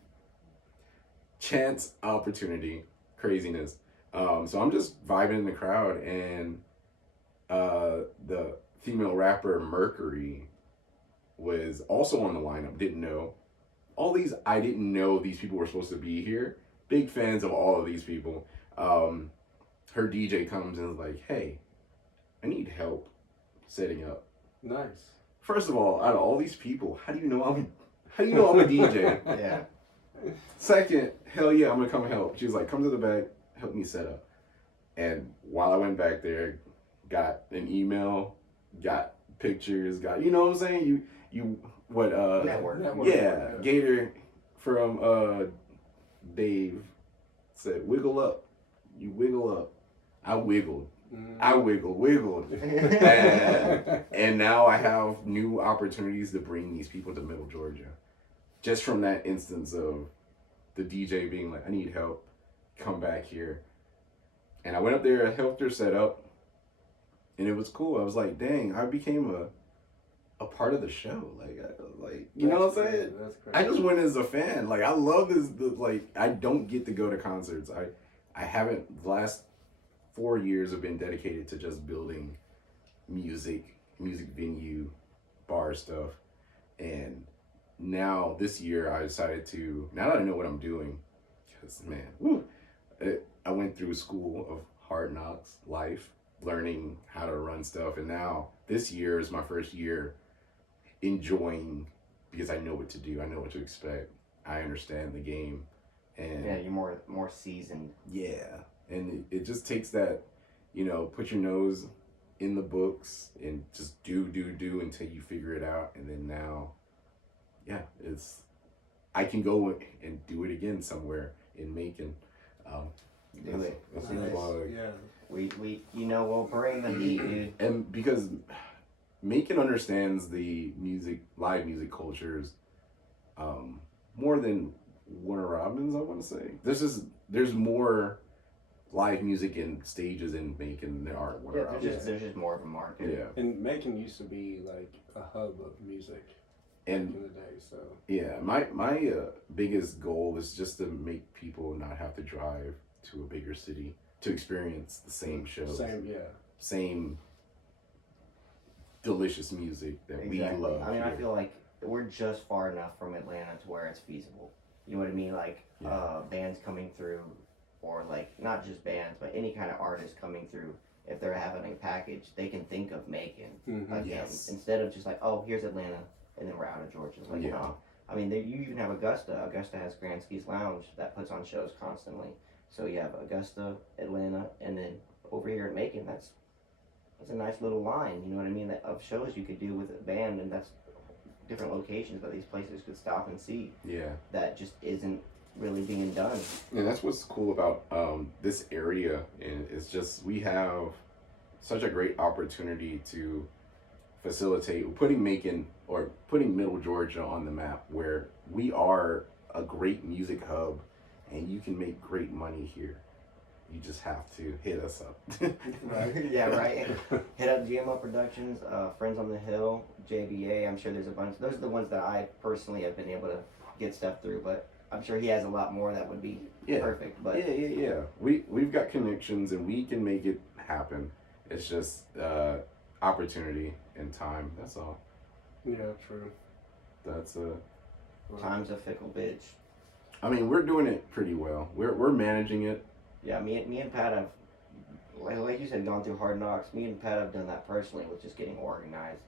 chance opportunity, craziness. So I'm just vibing in the crowd, and the female rapper Mercury was also on the lineup. Didn't know I didn't know these people were supposed to be here. Big fans of all of these people. Her DJ comes and is like, "Hey, I need help setting up." Nice. First of all, out of all these people, how do you know I'm a DJ? Yeah. Second, hell yeah, I'm gonna come help. She was like, "Come to the back, help me set up." And while I went back there, got an email, got pictures, got, you know what I'm saying? Network. Yeah, Gator from Dave said, "Wiggle up." You wiggle up. I wiggled. I wiggled. And now I have new opportunities to bring these people to Middle Georgia. Just from that instance of the DJ being like, "I need help. Come back here." And I went up there, helped her set up, and it was cool. I was like, dang, I became a part of the show. You know what I'm saying? That's crazy. I just went as a fan. Like, I love this. I don't get to go to concerts. I haven't. The last 4 years have been dedicated to just building music venue, bar stuff. And now this year I decided to, now that I know what I'm doing, because man, I went through school of hard knocks life, learning how to run stuff. And now this year is my first year enjoying, because I know what to do. I know what to expect. I understand the game. And Yeah, you're more seasoned. yeah, and it just takes that, put your nose in the books and just do until you figure it out. And then now, yeah, I can go and do it again somewhere in Macon. That's Nice. Yeah. We we'll bring the heat, dude. And because Macon understands the live music cultures more than Warner-Robins, I want to say. There's more live music and stages in Macon than there are at Warner-Robins. There's just more of a market. Yeah. And Macon used to be like a hub of music And back in the day, so. yeah, my biggest goal is just to make people not have to drive to a bigger city to experience the same shows. Same delicious music that we love. I mean, here. I feel like we're just far enough from Atlanta to where it's feasible. You know what I mean? Like, bands coming through, or like, not just bands, but any kind of artist coming through. If they're having a package, they can think of Macon again. Yes. Instead of just like, oh, here's Atlanta, and then we're out of Georgia. Like, no. I mean, you even have Augusta. Augusta has Grand Skis Lounge that puts on shows constantly. So you have Augusta, Atlanta, and then over here in Macon, that's a nice little line, you know what I mean, of shows you could do with a band, and that's different locations that these places could stop and see. Yeah. That just isn't really being done. And that's what's cool about this area, and it's just we have such a great opportunity to facilitate putting Middle Georgia on the map, where we are a great music hub, and you can make great money here. You just have to hit us up. Right. Yeah, right. Hit up GMO Productions, Friends on the Hill, JBA. I'm sure there's a bunch. Those are the ones that I personally have been able to get stuff through, but I'm sure he has a lot more that would be perfect. But yeah. We've got connections, and we can make it happen. It's just opportunity and time. That's all. Yeah, true. That's time's a fickle bitch. I mean, we're doing it pretty well. We're managing it. Yeah, me and Pat have, like you said, gone through hard knocks. Me and Pat have done that personally with just getting organized.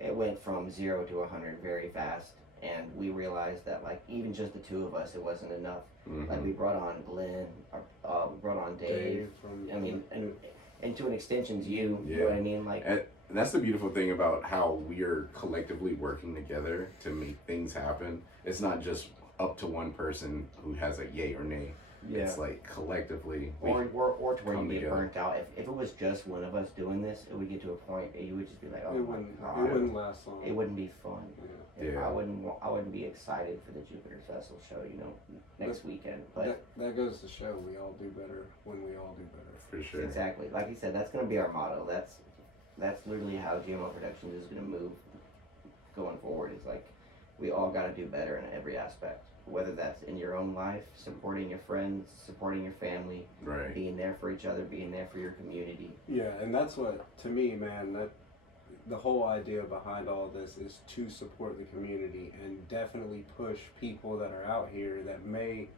It went from 0 to 100 very fast, and we realized that, like, even just the two of us, it wasn't enough. Mm-hmm. Like, we brought on Glenn, we brought on Dave. I mean, and to an extension, you know what I mean? Like, and that's the beautiful thing about how we are collectively working together to make things happen. It's not just up to one person who has a yay or nay. yeah. It's like collectively. Or to where you come get together. burnt out. If it was just one of us doing this, it would get to a point that you would just be like, oh It my wouldn't. God. It wouldn't last long. It wouldn't be fun. Yeah. I wouldn't be excited for the Jupiter Festival show, next weekend. But that goes to show we all do better when we all do better. For sure. exactly, like you said, that's gonna be our motto. That's literally how GMO Productions is gonna move going forward. It's like, we all got to do better in every aspect. Whether that's in your own life, supporting your friends, supporting your family, Right. being there for each other, being there for your community. Yeah, and that's what, to me, man, that the whole idea behind all this is to support the community and definitely push people that are out here that may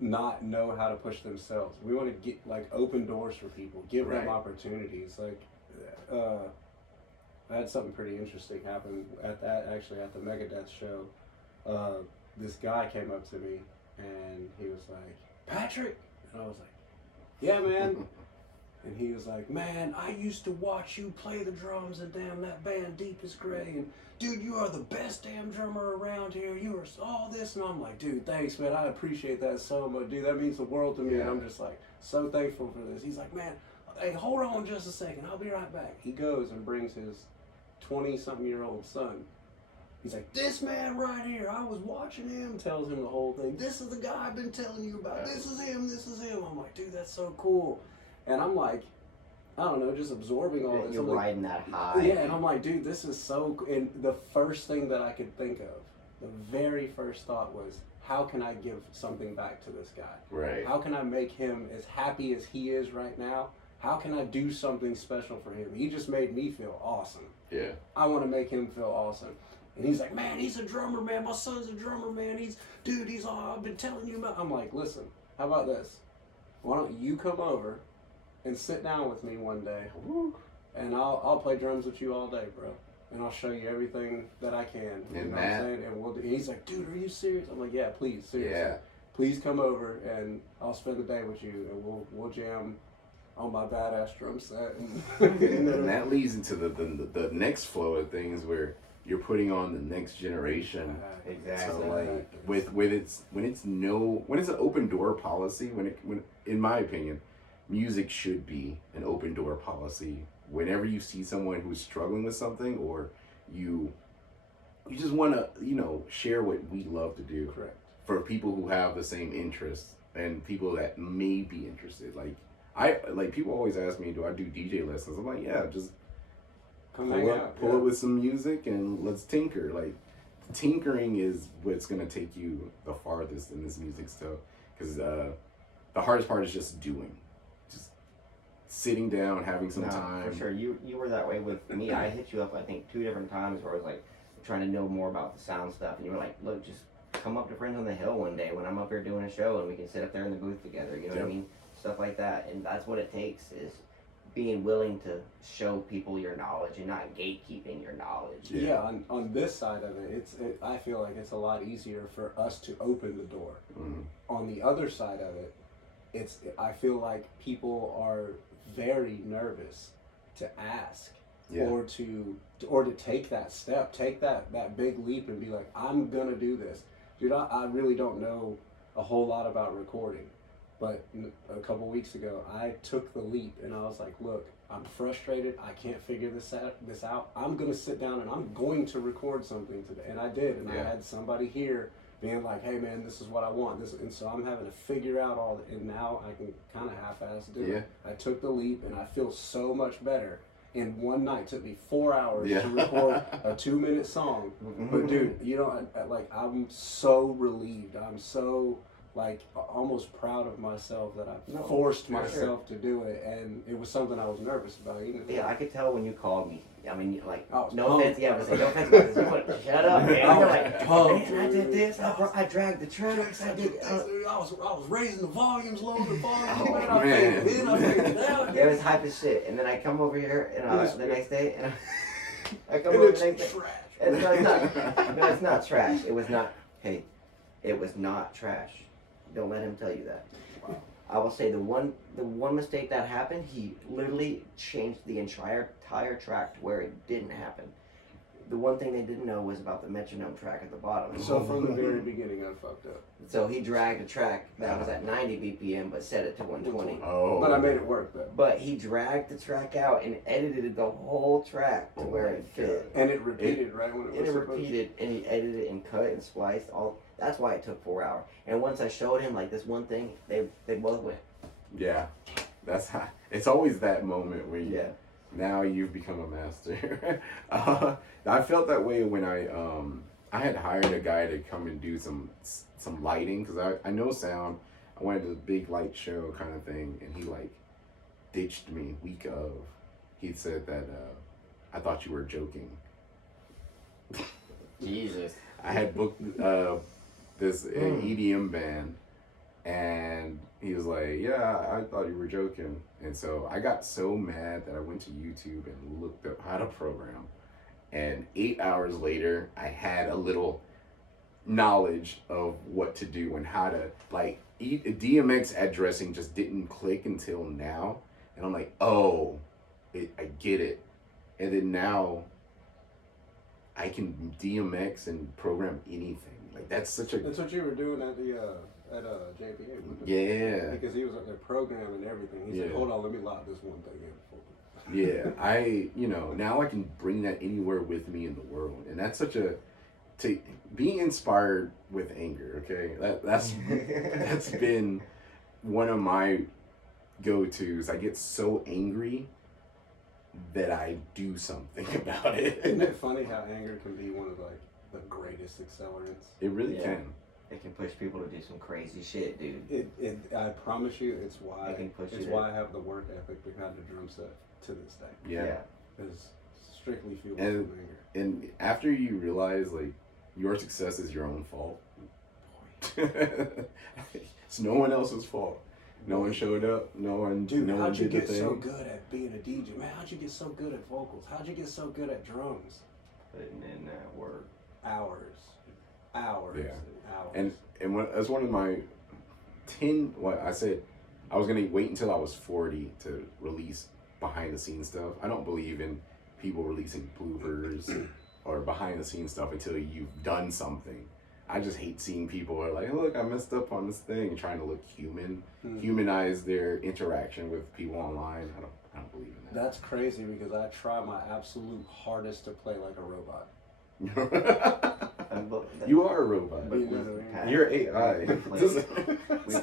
not know how to push themselves. We want to get like open doors for people, give them Right. opportunities. Like, I had something pretty interesting happen at the Megadeth show. This guy came up to me and he was like, "Patrick," and I was like, "Yeah, man." And he was like, "Man, I used to watch you play the drums and damn, that band Deepest Gray. And dude, you are the best damn drummer around here. You are all this." And I'm like, "Dude, thanks, man. I appreciate that so much. Dude, that means the world to me." Yeah. And I'm just like, so thankful for this. He's like, "Man, hey, hold on just a second. I'll be right back." He goes and brings his 20-something-year-old son. He's like, "This man right here, I was watching him," tells him the whole thing. "This is the guy I've been telling you about. This is him, this is him." I'm like, "Dude, that's so cool." And I'm like, I don't know, just absorbing all this. You're I'm like, riding that high. yeah, and I'm like, dude, this is so. And the first thing that I could think of, the very first thought was, how can I give something back to this guy? Right. How can I make him as happy as he is right now? How can I do something special for him? He just made me feel awesome. Yeah. I want to make him feel awesome. And he's like, "Man, he's a drummer, man. My son's a drummer, man. He's all I've been telling you about." I'm like, "Listen, how about this? Why don't you come over and sit down with me one day, and I'll play drums with you all day, bro. And I'll show you everything that I can." You And know what I'm saying? And we'll do. And he's like, "Dude, are you serious?" I'm like, "Yeah, please, seriously. Yeah. Please come over and I'll spend the day with you, and we'll jam on my badass drum set." And, And that leads into the next flow of things where you're putting on the next generation. Exactly. So like when it's an open door policy, when in my opinion, music should be an open door policy. Whenever you see someone who's struggling with something, or you just want to share what we love to do. Correct. For people who have the same interests and people that may be interested. Like people always ask me, "Do I do DJ lessons?" I'm like, "Yeah, just Come hang out. pull up with some music and let's tinker." Like, tinkering is what's gonna take you the farthest in this music stuff, because the hardest part is just doing, just sitting down, having some time. For sure. You were that way with me. I hit you up, I think, 2 different times where I was like trying to know more about the sound stuff, and you were like, "Look, just come up to Friends on the Hill one day when I'm up here doing a show, and we can sit up there in the booth together." You know what I mean? Stuff like that. And that's what it takes, is being willing to show people your knowledge and not gatekeeping your knowledge. Yeah, on this side of it, I feel like it's a lot easier for us to open the door. Mhm. On the other side of it, I feel like people are very nervous to ask Yeah. or to take that step, take that big leap and be like, "I'm gonna do this." Dude, I really don't know a whole lot about recording. But a couple weeks ago, I took the leap and I was like, "Look, I'm frustrated. I can't figure this out. I'm going to sit down and I'm going to record something today." And I did. And I had somebody here being like, "Hey, man, this is what I want." And so I'm having to figure out all that. And now I can kind of half-ass do it. I took the leap and I feel so much better. In one night, it took me 4 hours to record a 2-minute song. But dude, I'm so relieved. I'm so almost proud of myself that I forced myself to do it, and it was something I was nervous about. Yeah, I could tell when you called me. I mean, like, I was no pumped. offense, yeah, but no offense, but you want to shut up, man. I You're was like, pumped, "Man, I did dude. this. I dragged the tracks. I did." I was raising the volumes, lowering the volumes. Oh, man, I man. figured it in, I figured it out. Yeah, it was hype as shit. And then I come over here and the next day, and I come And over it's the next day. trash. And no, it's not. No, it's not trash. It was not. Hey, it was not trash. Don't let him tell you that. Wow. I will say the one mistake that happened, he literally changed the entire track to where it didn't happen. The one thing they didn't know was about the metronome track at the bottom. So from the very beginning, I fucked up. So he dragged a track that was at 90 BPM but set it to 120. Oh. But I made it work though. But he dragged the track out and edited the whole track to where it fit. And it repeated right when it was And it supposed to. repeated, and he edited it and cut and spliced all. That's why it took 4 hours. And once I showed him like this one thing, they both went. Yeah, that's how. It's always that moment where you, Yeah. now you've become a master. I felt that way when I I had hired a guy to come and do some lighting because I know sound. I went to this big light show kind of thing, and he like ditched me week of. He said that I thought you were joking. Jesus. I had booked this EDM band, and he was like, "Yeah, I thought you were joking." And so I got so mad that I went to YouTube and looked up how to program. And 8 hours later, I had a little knowledge of what to do and how to like DMX addressing just didn't click until now. And I'm like, oh, I get it. And then now I can DMX and program anything. Like that's what you were doing at the JPA. Yeah. Because he was up there programming everything. He said, "Hold on, let me lock this one thing in." Yeah, now I can bring that anywhere with me in the world, and that's being inspired with anger. Okay, that's been one of my go-tos. I get so angry that I do something about it. Isn't it funny how anger can be one of like the greatest accelerants? It really can. It can push people to do some crazy shit, dude. I promise you, it's why I I have the work ethic behind the drum set to this day. Yeah. It's strictly fueled from anger. And after you realize like your success is your own fault, it's no one else's fault. No one showed up. No one. Dude, no how'd one you did get the thing. so good at being a DJ? Man, how'd you get so good at vocals? How'd you get so good at drums? Putting in that work. Hours. Yeah. And And that's one of my 10. What I said, I was gonna wait until I was 40 to release behind the scenes stuff. I don't believe in people releasing bloopers or behind the scenes stuff until you've done something. I just hate seeing people are like, look, I messed up on this thing, and trying to look human, humanize their interaction with people online. I don't believe in that. That's crazy because I try my absolute hardest to play like a robot. You are a robot. You're AI. We played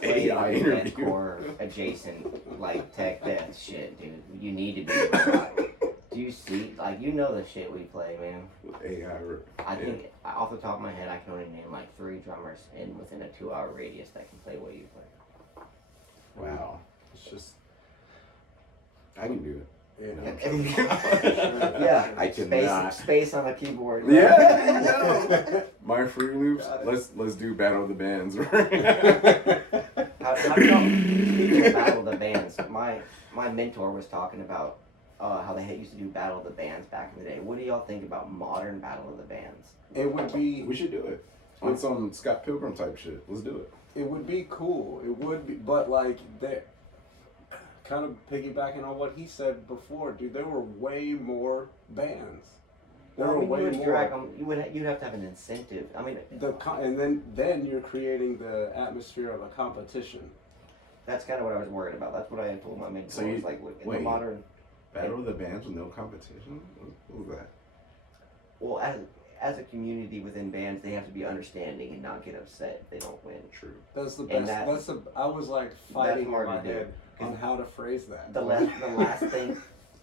AI interview. core adjacent like tech death shit, dude. You need to be a robot. Do you see, like, you know the shit we play, man. AI. I think off the top of my head, I can only name like 3 drummers within a 2-hour radius that can play what you play. Wow. It's just. I can do it. Yeah. Yeah, I cannot. Space on a keyboard. Yeah, my Fruit Loops. Let's do Battle of the Bands. How do y'all, speaking of Battle of the Bands, my mentor was talking about how they used to do Battle of the Bands back in the day. What do y'all think about modern Battle of the Bands? It would be. We should do it. On some Scott Pilgrim type shit. Let's do it. It would be cool. It would be, but like that. Kind of piggybacking on what he said before, dude. There were way more bands. There were way more. You'd have to have an incentive. I mean, and then you're creating the atmosphere of a competition. That's kind of what I was worried about. That's what I had told my mentor. So you, was like, in the modern Battle of the Bands with no competition. What was that? Well, as a community within bands, they have to be understanding and not get upset if they don't win. True. That's the best. I was like fighting in my head on how to phrase that. The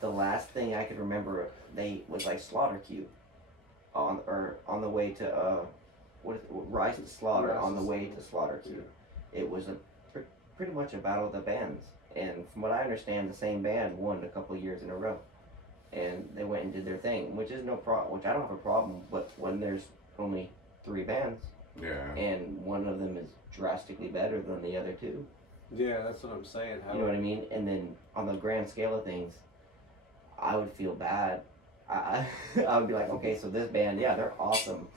last thing I could remember, they was like Slaughter Q, on the way to Rise of the Slaughter on the way to Slaughter Q. It was pretty much a battle of the bands, and from what I understand, the same band won a couple of years in a row, and they went and did their thing, which is no problem. Which I don't have a problem, but when there's only 3 bands, and one of them is drastically better than the other 2. Yeah, that's what I'm saying. You know what I mean? And then on the grand scale of things, I would feel bad. I would be like, okay, so this band, yeah, they're awesome.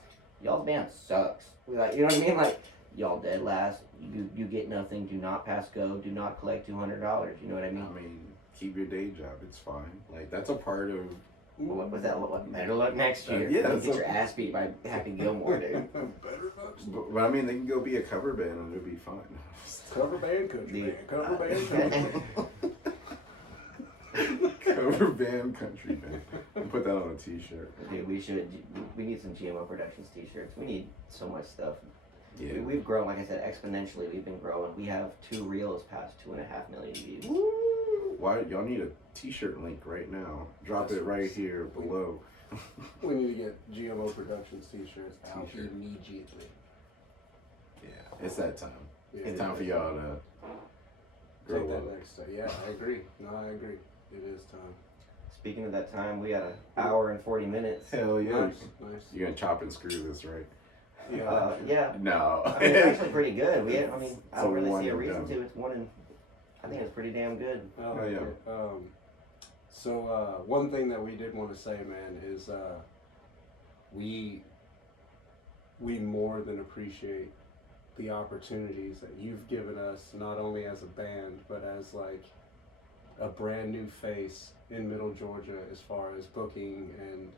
Y'all's band sucks. Like, you know what I mean? Like, y'all dead last. You get nothing. Do not pass go. Do not collect $200. You know what I mean? I mean, keep your day job. It's fine. Like, that's a part of. What was that? Better luck next year. Yeah, get your ass beat by Happy Gilmore, dude. But I mean, they can go be a cover band and it'll be fine. Cover band, country band. Cover band, country band. Cover band, country band. We'll put that on a t-shirt. Dude, we need some GMO Productions t-shirts. We need so much stuff. Yeah. We've grown, like I said, exponentially. We've been growing. We have 2 reels past 2.5 million views. Woo! Why y'all need a t-shirt link right now? Drop it right here below. We need to get GMO Productions t-shirts out T-shirt. immediately. Yeah, it's that time. Yeah, It's time for y'all to take grow that up. next step. Yeah, I agree. No, I agree. It is time. Speaking of that time, we got an hour and 40 minutes. Hell yeah. Nice. You're gonna chop and screw this, right? Yeah. Yeah. No. I mean, it's actually pretty good. I It's don't a really one see a and reason done. to. It's one and I think it's pretty damn good. I like yeah. it. So one thing that we did want to say, man, is we more than appreciate the opportunities that you've given us, not only as a band, but as like a brand new face in Middle Georgia as far as booking and,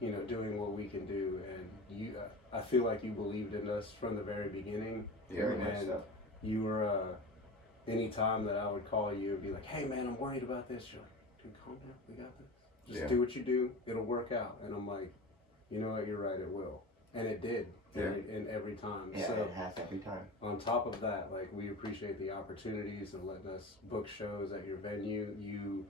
you know, doing what we can do. And you, I feel like you believed in us from the very beginning. Very much And so. you were, any time that I would call you and be like, hey man, I'm worried about this, you're like, dude, calm down, we got this. Just Yeah. do what you do, it'll work out. And I'm like, you know what, you're right, it will. And it did. Yeah. And every time. Yeah, So it has every time. on top of that, like, we appreciate the opportunities of letting us book shows at your venue. You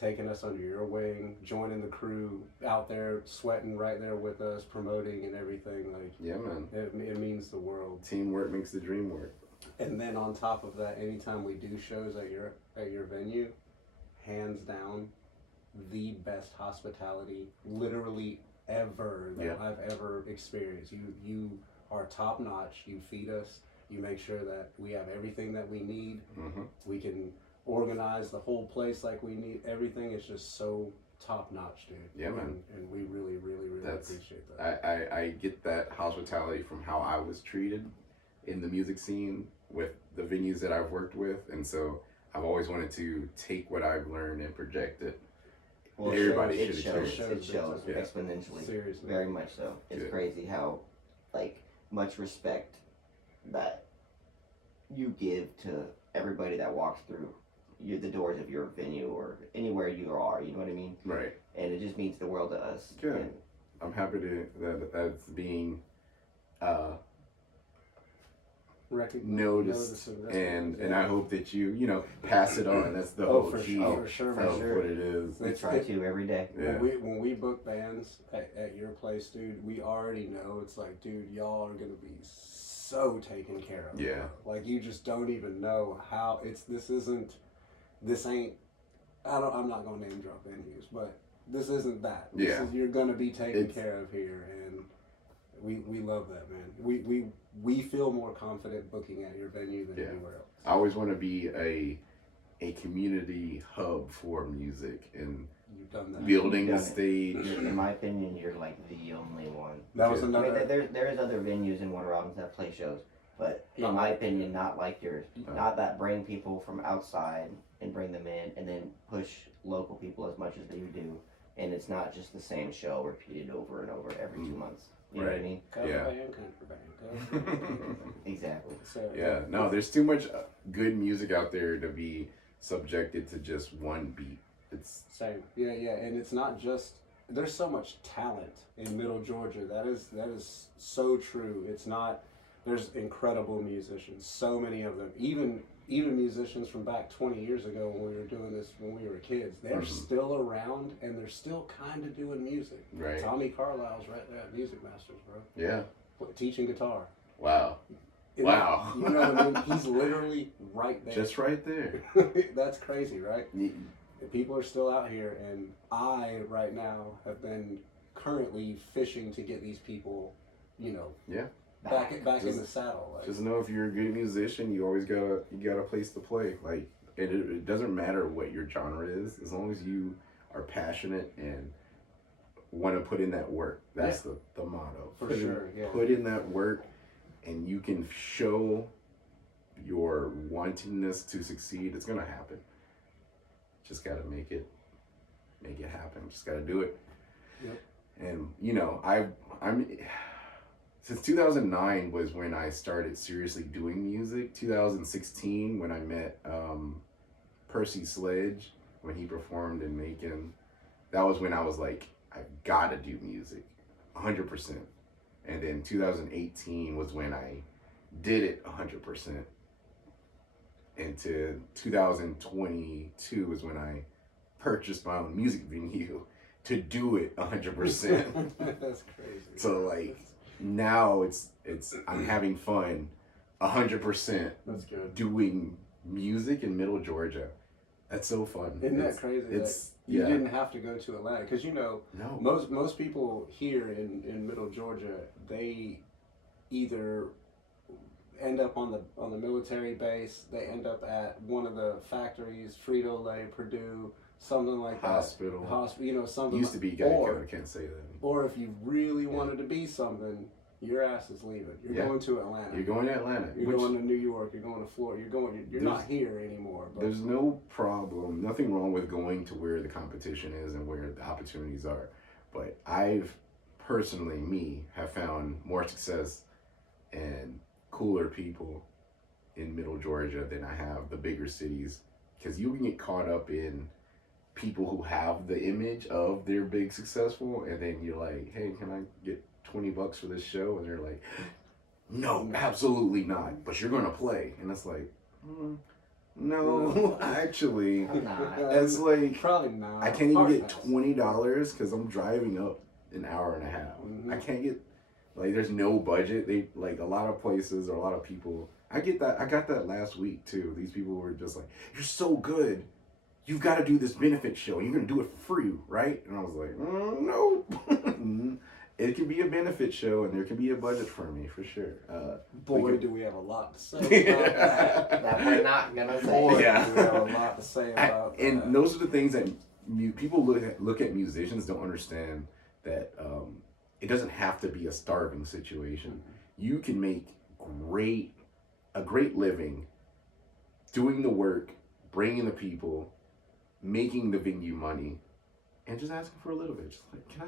taking us under your wing, joining the crew out there, sweating right there with us, promoting and everything. Like, Yeah, man. it means the world. Teamwork makes the dream work. And then on top of that, anytime we do shows at your venue, hands down, the best hospitality literally ever that Yeah. I've ever experienced. You are top notch. You feed us. You make sure that we have everything that we need. Mm-hmm. We can organize the whole place like we need. Everything is just so top notch, dude. Yeah, man. And we really, really, really That's- appreciate that. I get that hospitality from how I was treated in the music scene with the venues that I've worked with, and so I've always wanted to take what I've learned and project it. Well, Everybody it should shows. experience It shows Yeah. exponentially. Seriously. Very much so. It's Good. crazy how, like, much respect that you give to everybody that walks through the doors of your venue or anywhere you are. You know what I mean? Right. And it just means the world to us. Good. And I'm happy to that's being noticed, and I hope that you pass it on. That's the whole key for sure, of sure. what it is. we try to every day. Yeah. When we book bands at your place, dude, we already know it's like, dude, y'all are gonna be so taken care of. Yeah. Like, you just don't even know how this ain't. I'm not gonna name drop venues, but this isn't that. Yeah. You're gonna be taken It's- care of here, and we love that, man. We feel more confident booking at your venue than Yeah. anywhere else. I always want to be a community hub for music and You've done that. building You've a done it. stage. In my opinion, you're like the only one. That was Yeah. I another. mean, there is other venues in Warner-Robins that play shows, but in my opinion, not like yours. Not that bring people from outside and bring them in, and then push local people as much as you do. And it's not just the same show repeated over and over every 2 months. You know what I Right. mean? Cover Yeah. band, country band, cover band. Exactly. So, Yeah, no, there's too much good music out there to be subjected to just one beat. It's Same. Yeah, and it's not just. There's so much talent in Middle Georgia. That is so true. It's not. There's incredible musicians. So many of them. Even musicians from back 20 years ago when we were doing this when we were kids. They're Mhm. still around and they're still kind of doing music. right. Tommy Carlisle's right there at Music Masters, bro. Yeah. Teaching guitar. Wow. And Wow. You know what I mean? He's literally right there. Just right there. That's crazy, right? Ye- People are still out here, and I right now have been currently fishing to get these people, Yeah. back in Just- the saddle. Like, Just know if you're a good musician, you always got a place to play. Like it doesn't matter what your genre is, as long as you are passionate and want to put in that work. That's the motto. For Put in- sure, yeah. Put in that work, and you can show your wantingness to succeed. It's gonna happen. Just gotta make it happen. Just gotta do it. Yep. And I'm since 2009 was when I started seriously doing music. 2016 when I met Percy Sledge when he performed in Macon. That was when I was like, I gotta do music, 100%. And then 2018 was when I did it 100%. Into 2022 is when I purchased my own music venue to do it 100%. That's crazy. So like now it's I'm having fun 100% That's good. doing music in Middle Georgia. That's so fun. Isn't that crazy? It's you didn't have to go to Atlanta because no. most people here in Middle Georgia, they either end up on the military base, they end up at one of the factories, Frito-Lay, Purdue, something like Hospital, something. Used to be Geico. I can't say that. Or if you really wanted to be something, your ass is leaving. You're going to Atlanta. You're going to Atlanta. You're going to New York. You're going to Florida. You're not here anymore. But there's no problem, nothing wrong with going to where the competition is and where the opportunities are. But I've personally, have found more success and cooler people in Middle Georgia than I have the bigger cities, because you can get caught up in people who have the image of they're big successful, and then you're like, hey, can I get $20 for this show? And they're like, no, absolutely not, but you're gonna play. And it's like, no, actually, it's like, probably not. I can't even get $20 because I'm driving up an hour and a half. I can't get, like, there's no budget. They, like, a lot of places or a lot of people, I got that last week too. These people were just like, you're so good, you've got to do this benefit show. You're going to do it free, right? And I was like, no. It can be a benefit show, and there can be a budget for me, for sure. Boy, do we have a lot to say about that. That we're not going to say. Boy, Yeah. do we have a lot to say about that. And those are the things that people look at musicians, don't understand that it doesn't have to be a starving situation. You can make a great living doing the work, bringing the people, making the venue money, and just asking for a little bit. Just like, can I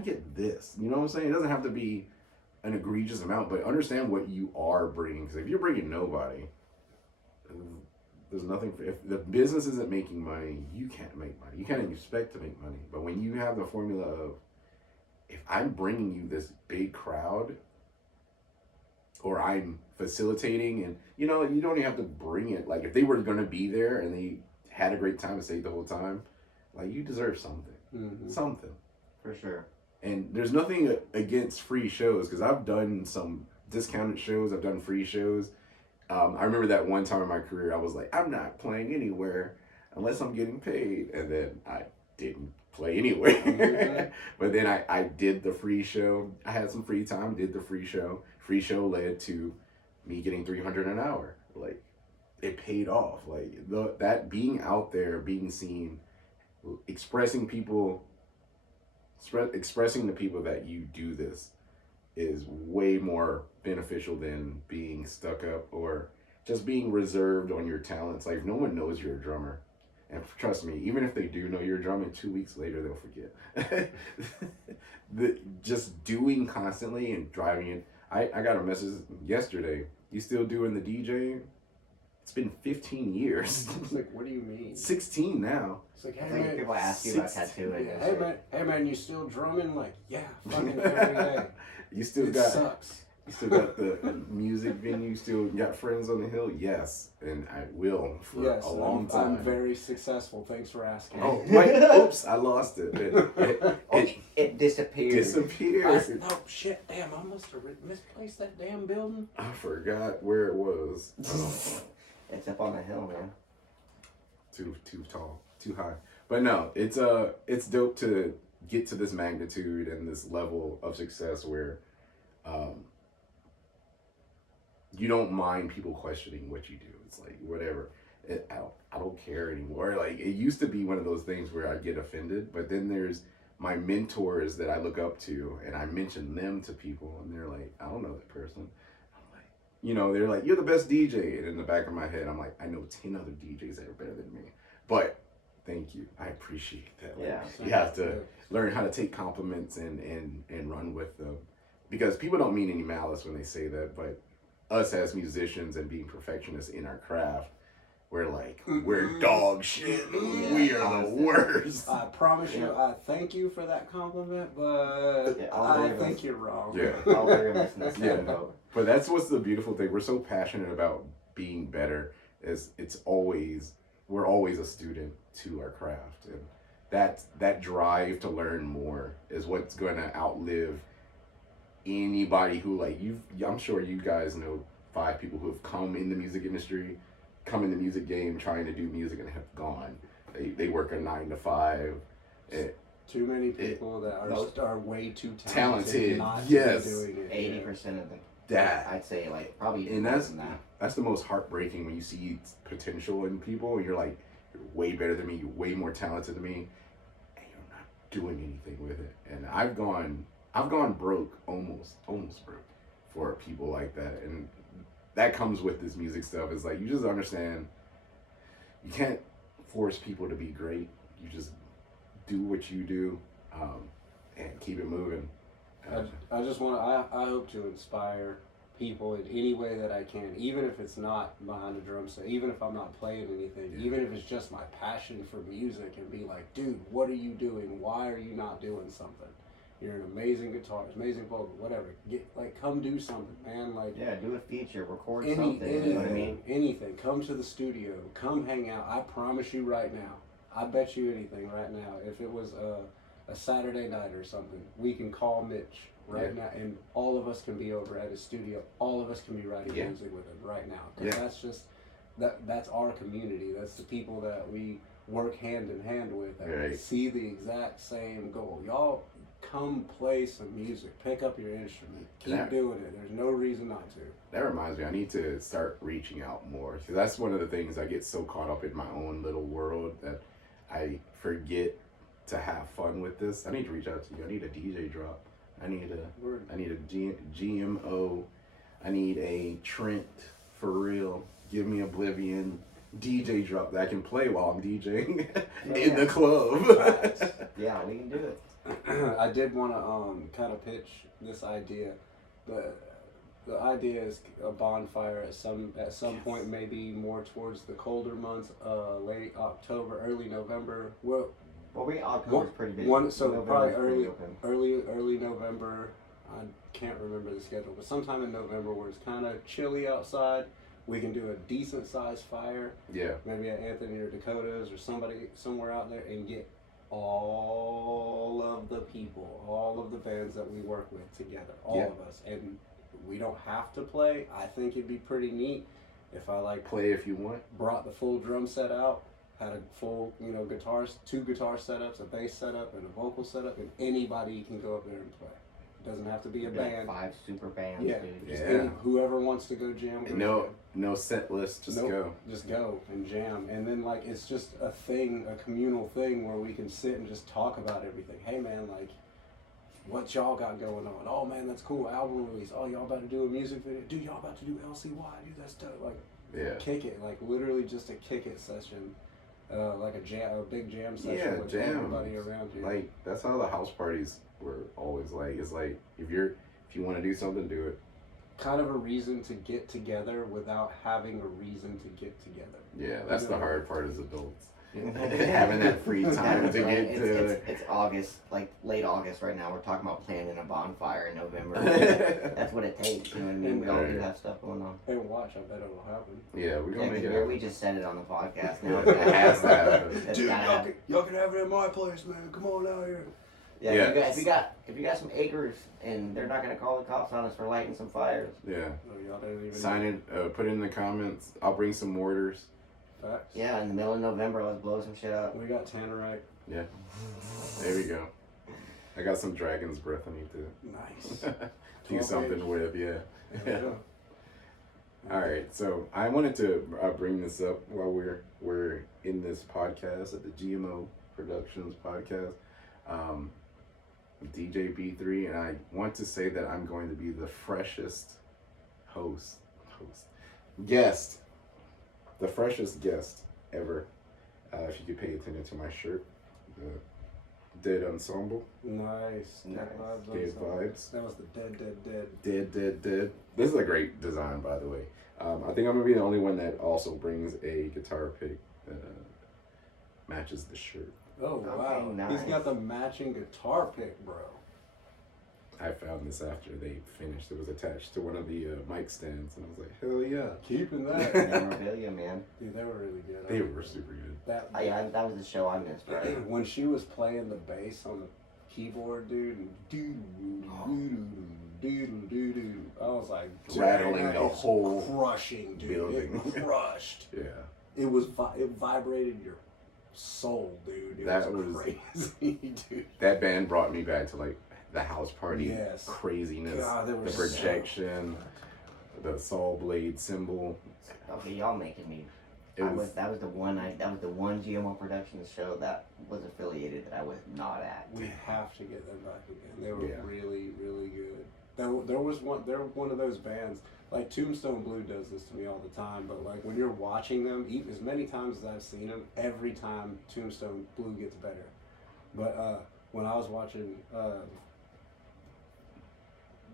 get this? You know what I'm saying? It doesn't have to be an egregious amount, but understand what you are bringing. Because if you're bringing nobody, there's nothing. If the business isn't making money, you can't make money. You can't expect to make money. But when you have the formula of, if I'm bringing you this big crowd, or I'm facilitating, and you don't even have to bring it. Like, if they were going to be there and they had a great time and stayed the whole time, like, you deserve something. Something. For sure. And there's nothing against free shows, because I've done some discounted shows, I've done free shows. I remember that one time in my career, I was like, I'm not playing anywhere unless I'm getting paid. And then I didn't play anywhere. But then I did the free show. I had some free time, did the free show. Free show led to me getting $300 an hour. Like, it paid off. Like, that being out there, being seen, expressing the people that you do this is way more beneficial than being stuck up or just being reserved on your talents. Like, no one knows you're a drummer. And trust me, even if they do know you're a drummer, 2 weeks later they'll forget. Just doing constantly and driving it. I got a message yesterday. You still doing the DJ? It's been 15 years. It's like, what do you mean? 16 now. It's like, I hey, think man, people ask you about tattooing. yeah, hey man, you still drumming? Like, yeah, fucking every day. You still It got sucks. You still got the music venue, still got friends on the hill? Yes, and I will for a long time. I'm very successful. Thanks for asking. Oh, wait, oops, I lost it. It disappeared. Oh, shit, damn, I must have misplaced that damn building. I forgot where it was. It's up on the hill, man. Too tall, too high. But no, it's dope to get to this magnitude and this level of success where you don't mind people questioning what you do. It's like, whatever. I don't care anymore. Like, it used to be one of those things where I get offended, but then there's my mentors that I look up to, and I mention them to people, and they're like, I don't know that person. I'm like, they're like, you're the best DJ. And in the back of my head, I'm like, I know 10 other DJs that are better than me. But thank you. I appreciate that. Like, yeah. You have to learn how to take compliments and run with them. Because people don't mean any malice when they say that, but us as musicians and being perfectionists in our craft, we're dog shit. Yeah, we are the worst. I promise you, I thank you for that compliment, but I think you're wrong. Yeah. All we're listening to. Yeah. But that's what's the beautiful thing. We're so passionate about being better. We're always a student to our craft, and that drive to learn more is what's going to outlive anybody who like I'm sure you guys know 5 people who have come in the music industry, come in the music game trying to do music and have gone. They work a 9 to 5. Too many people that are way too talented. Not Yes, to be doing it. 80% of them. That I'd say like probably. And more than that. that's the most heartbreaking when you see potential in people and you're like, you're way better than me, you're way more talented than me, and you're not doing anything with it. And I've gone broke, almost broke, for people like that. And that comes with this music stuff. It's like, you just understand you can't force people to be great. You just do what you do, and keep it moving. I just want to, I hope to inspire people in any way that I can, even if it's not behind a drum set, even if I'm not playing anything, even if it's just my passion for music, and be like, dude, what are you doing? Why are you not doing something? You're an amazing guitarist, amazing vocal, whatever. Come do something, man. Like, yeah, do a feature, record something. You know what I mean? Anything. Come to the studio. Come hang out. I promise you right now. I bet you anything right now. If it was a Saturday night or something, we can call Mitch right now, and all of us can be over at his studio. All of us can be writing music with him right now. Because that's just that's our community. That's the people that we work hand in hand with, and see the exact same goal. Y'all come play some music. Pick up your instrument. Keep doing it. There's no reason not to. That reminds me, I need to start reaching out more. Because that's one of the things, I get so caught up in my own little world that I forget to have fun with this. I need to reach out to you. I need a DJ drop. I need a GMO. I need a Trent for real. Give me Oblivion DJ drop that I can play while I'm DJing in the club. Yeah, we can do it. I did want to kind of pitch this idea. The idea is a bonfire at some point, maybe more towards the colder months, late October, early November. October's pretty busy. So November's probably pretty early November. I can't remember the schedule, but sometime in November where it's kind of chilly outside, we can do a decent sized fire. Yeah. Maybe at Anthony or Dakota's or somewhere out there, and get all of the people, all of the bands that we work with together, all of us. And we don't have to play. I think it'd be pretty neat if I play if you want. Brought the full drum set out, had a full, guitars, 2 guitar setups, a bass setup, and a vocal setup, and anybody can go up there and play. It doesn't have to be a band. 5 super bands. Yeah, dude. Whoever wants to go jam. No set list, just go. Just go and jam. And then it's just a thing, a communal thing where we can sit and just talk about everything. Hey man, what y'all got going on? Oh man, that's cool. Album release. Oh, y'all about to do a music video? Dude, y'all about to do LCY? Dude, that's dope. Kick it. Literally just a kick it session. A big jam session with everybody around you. That's how the house parties were always like. It's like, if you want to do something, do it. Kind of a reason to get together without having a reason to get together. Yeah, that's the hard part as adults. Having that free time to get to. It's August, late August right now. We're talking about planning a bonfire in November. That's what it takes. You know what I mean? We all do have stuff going on. And watch, I bet it'll happen. Yeah, we're gonna make it happen. We just said it on the podcast. Now it has to happen. Dude, y'all can have it at my place, man. Come on out here. Yeah, if you got some acres and they're not gonna call the cops on us for lighting some fires. Yeah. Y'all don't even sign it. Put it in the comments. I'll bring some mortars. Facts. Yeah, in the middle of November, let's blow some shit up. We got tannerite. Yeah. There we go. I got some dragon's breath I need to do something with. Yeah. All right. So I wanted to bring this up while we're in this podcast at the GMO Productions podcast. DJ B3, and I want to say that I'm going to be the freshest guest ever. If you could pay attention to my shirt, the Dead Ensemble. Nice. Dead vibes. That was the dead. Dead. This is a great design, by the way. I think I'm gonna be the only one that also brings a guitar pick that matches the shirt. Oh wow! Nice. He's got the matching guitar pick, bro. I found this after they finished. It was attached to one of the mic stands, and I was like, hell yeah. Keeping that. Memorabilia, man. Dude, they were really good. They were super good. That That was the show I missed, right? when she was playing the bass on the keyboard, dude, and I was like, Rattling that the is whole crushing, dude. building. It crushed. Yeah. It was it vibrated your soul, dude. It That was was- crazy, dude. That band brought me back to like the house party Yes. craziness. God, there the was projection, the saw blade symbol. Okay, y'all making me. It was, That was the one GMO Productions show that was affiliated that I was not at. We have to get them back again. They were Yeah. really, really good. They're one of those bands. Like Tombstone Blue does this to me all the time, but like when you're watching them, as many times as I've seen them, every time Tombstone Blue gets better. But when I was watching,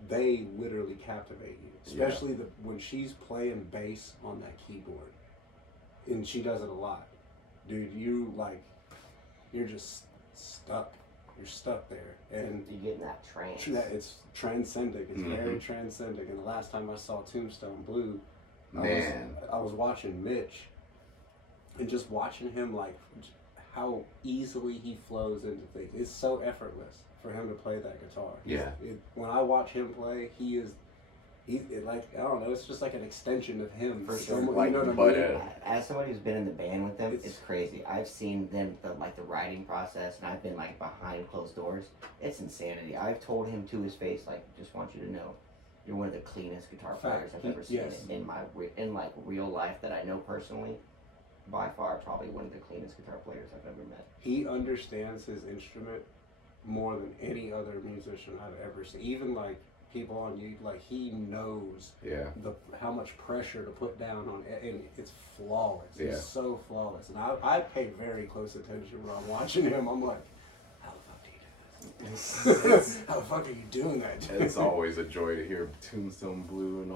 they literally captivate you, especially when she's playing bass on that keyboard, and she does it a lot, dude. You're just stuck. You're stuck there, and You get in that trance. it's transcendent. It's very Mhm. transcendent. And the last time I saw Tombstone Blue, man. I was watching Mitch, and just watching him, like how easily he flows into things. It's so effortless for him to play that guitar. Yeah. When I watch him play, like, I don't know, it's just like an extension of him. For sure. You Like know what I mean? butter. As somebody who's been in the band with them, It's- it's crazy. I've seen them, the writing process, and I've been like behind closed doors. It's insanity. I've told him to his face, like, just want you to know, you're one of the cleanest guitar players I've ever seen Yes. in like real life that I know personally. By far, probably one of the cleanest guitar players I've ever met. He understands his instrument more than any other musician I've ever seen. Even like people on YouTube, like he knows Yeah. how much pressure to put down on it, and it's flawless. Yeah. It's so flawless, and I pay very close attention when I'm watching him. I'm like, how the fuck do you do this? How the fuck are you doing that? It's always a joy to hear Tombstone Blue and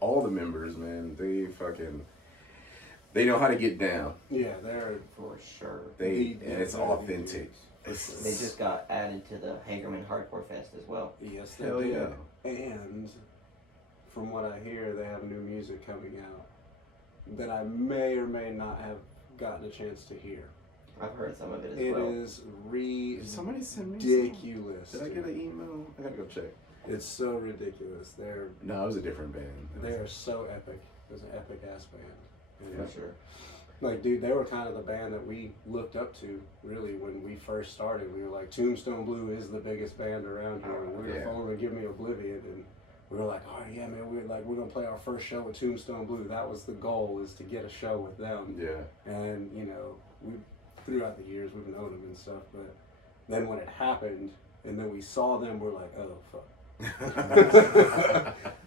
all the members, man. They know how to get down. Yeah, they're For sure. And it's authentic. They just got added to the Hagerman Hardcore Fest as well. yes, they Hell did. yeah. And from what I hear, they have new music coming out that I may or may not have gotten a chance to hear. I've heard some of it as It well. is Did somebody send me some? ridiculous. Did I get an email? I gotta go check. It's so ridiculous. No, it was a different band. They're so epic. It was an epic ass band. And For sure. like, dude, they were kind of the band that we looked up to, really, when we first started. We were like, Tombstone Blue is the biggest band around here. And we were Yeah. following Give Me Oblivion, and we were like, oh yeah, man, we're gonna play our first show with Tombstone Blue. That was the goal, is to get a show with them. Yeah. And throughout the years we've known them and stuff, but then when it happened, and then we saw them, we're like, oh fuck.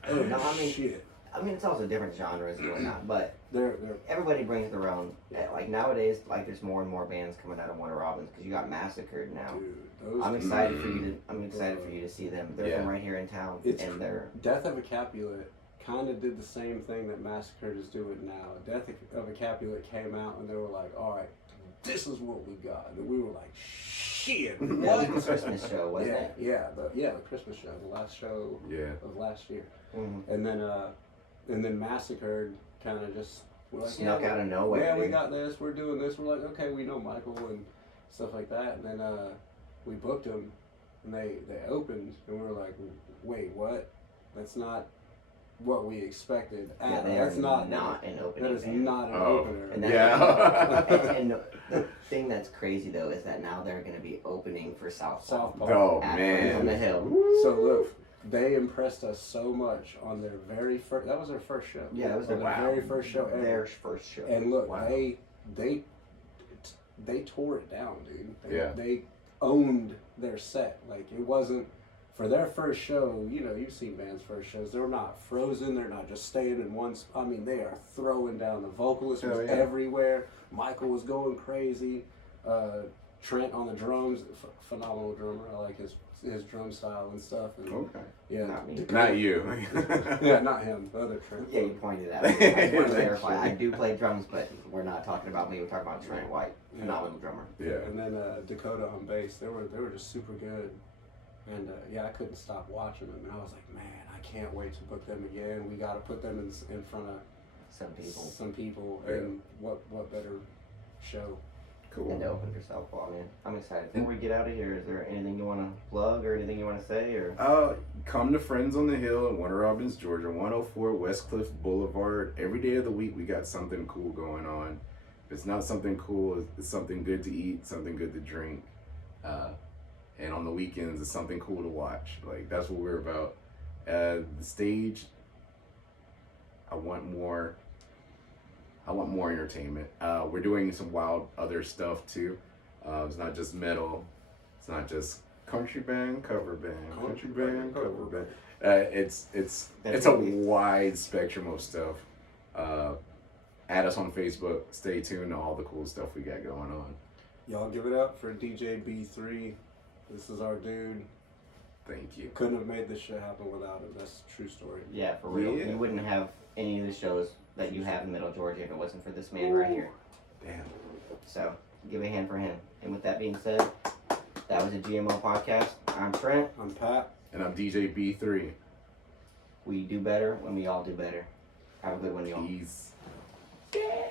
Oh No, I mean- shit. I mean, it's also different genres and whatnot, but They're everybody brings their own. Like nowadays, like there's more and more bands coming out of Warner-Robins because you got Massacred now. dude. Those I'm excited for you to see them. They're Yeah. from right here in town, It's and they're Death of a Capulet kind of did the same thing that Massacred is doing now. Death of a Capulet came out and they were like, all right, this is what we got. And we were like, shit, that was what? the Christmas show, wasn't it? The Christmas show, the last show Yeah. of last year. Mm-hmm. And then Massacred kind of just, we're like, Snuck out of nowhere. yeah, we dude. got this, we're doing this. We're like, okay, we know Michael and stuff like that. And then we booked them, and they opened, and we were like, wait, what? That's not what we expected. Yeah, they That's are not an opening. That is band. not an Oh. opener. And that- Yeah. and the thing that's crazy though is that now they're going to be opening for Southpaw. Oh At man. on the Hill. So look, they impressed us so much on their very first. That was their first show. Yeah, that was on their their very first show ever. Their first show. And look, Wow. they tore it down, dude. Yeah. They owned their set. Like, it wasn't for their first show. You know, you've seen bands' first shows. They're not frozen. They're not just staying in one spot. I mean, they are throwing down. The vocalist was Hell yeah. everywhere. Michael was going crazy. Trent on the drums, phenomenal drummer. I like his drum style and stuff. And Okay. yeah, Not me. Dakota- Not you. Yeah, not him. The other Trent. Yeah, you pointed out. I just want to clarify. I do play drums, but we're not talking about me. We're talking about Trent White, phenomenal drummer. Yeah. And then Dakota on bass. They were just super good. And yeah, I couldn't stop watching them, and I was like, man, I can't wait to book them again. We got to put them in front of some people, Yeah. and what better show? Cool. And to open yourself up, man. I'm excited. Before we get out of here, is there anything you want to plug or anything you want to say? Or Come to Friends on the Hill in Warner-Robins, Georgia, 104 West Cliff Boulevard. Every day of the week, we got something cool going on. If it's not something cool, it's something good to eat, something good to drink. And on the weekends, it's something cool to watch. Like, that's what we're about. The stage, I want more entertainment. We're doing some wild other stuff too. It's not just metal. It's not just country band, cover band, country band, cover band. It's a wide spectrum of stuff. Add us on Facebook. Stay tuned to all the cool stuff we got going on. Y'all give it up for DJ B3. This is our dude. Thank you. Couldn't have made this shit happen without him. That's a true story. yeah, for real. Yeah. You wouldn't have any of the shows that you have in Middle Georgia if it wasn't for this man right here. Damn. So give a hand for him. And with that being said, that was a GMO podcast. I'm Trent. I'm Pat. And I'm DJ B3. We do better when we all do better. Have a good one, y'all. Peace. Yeah.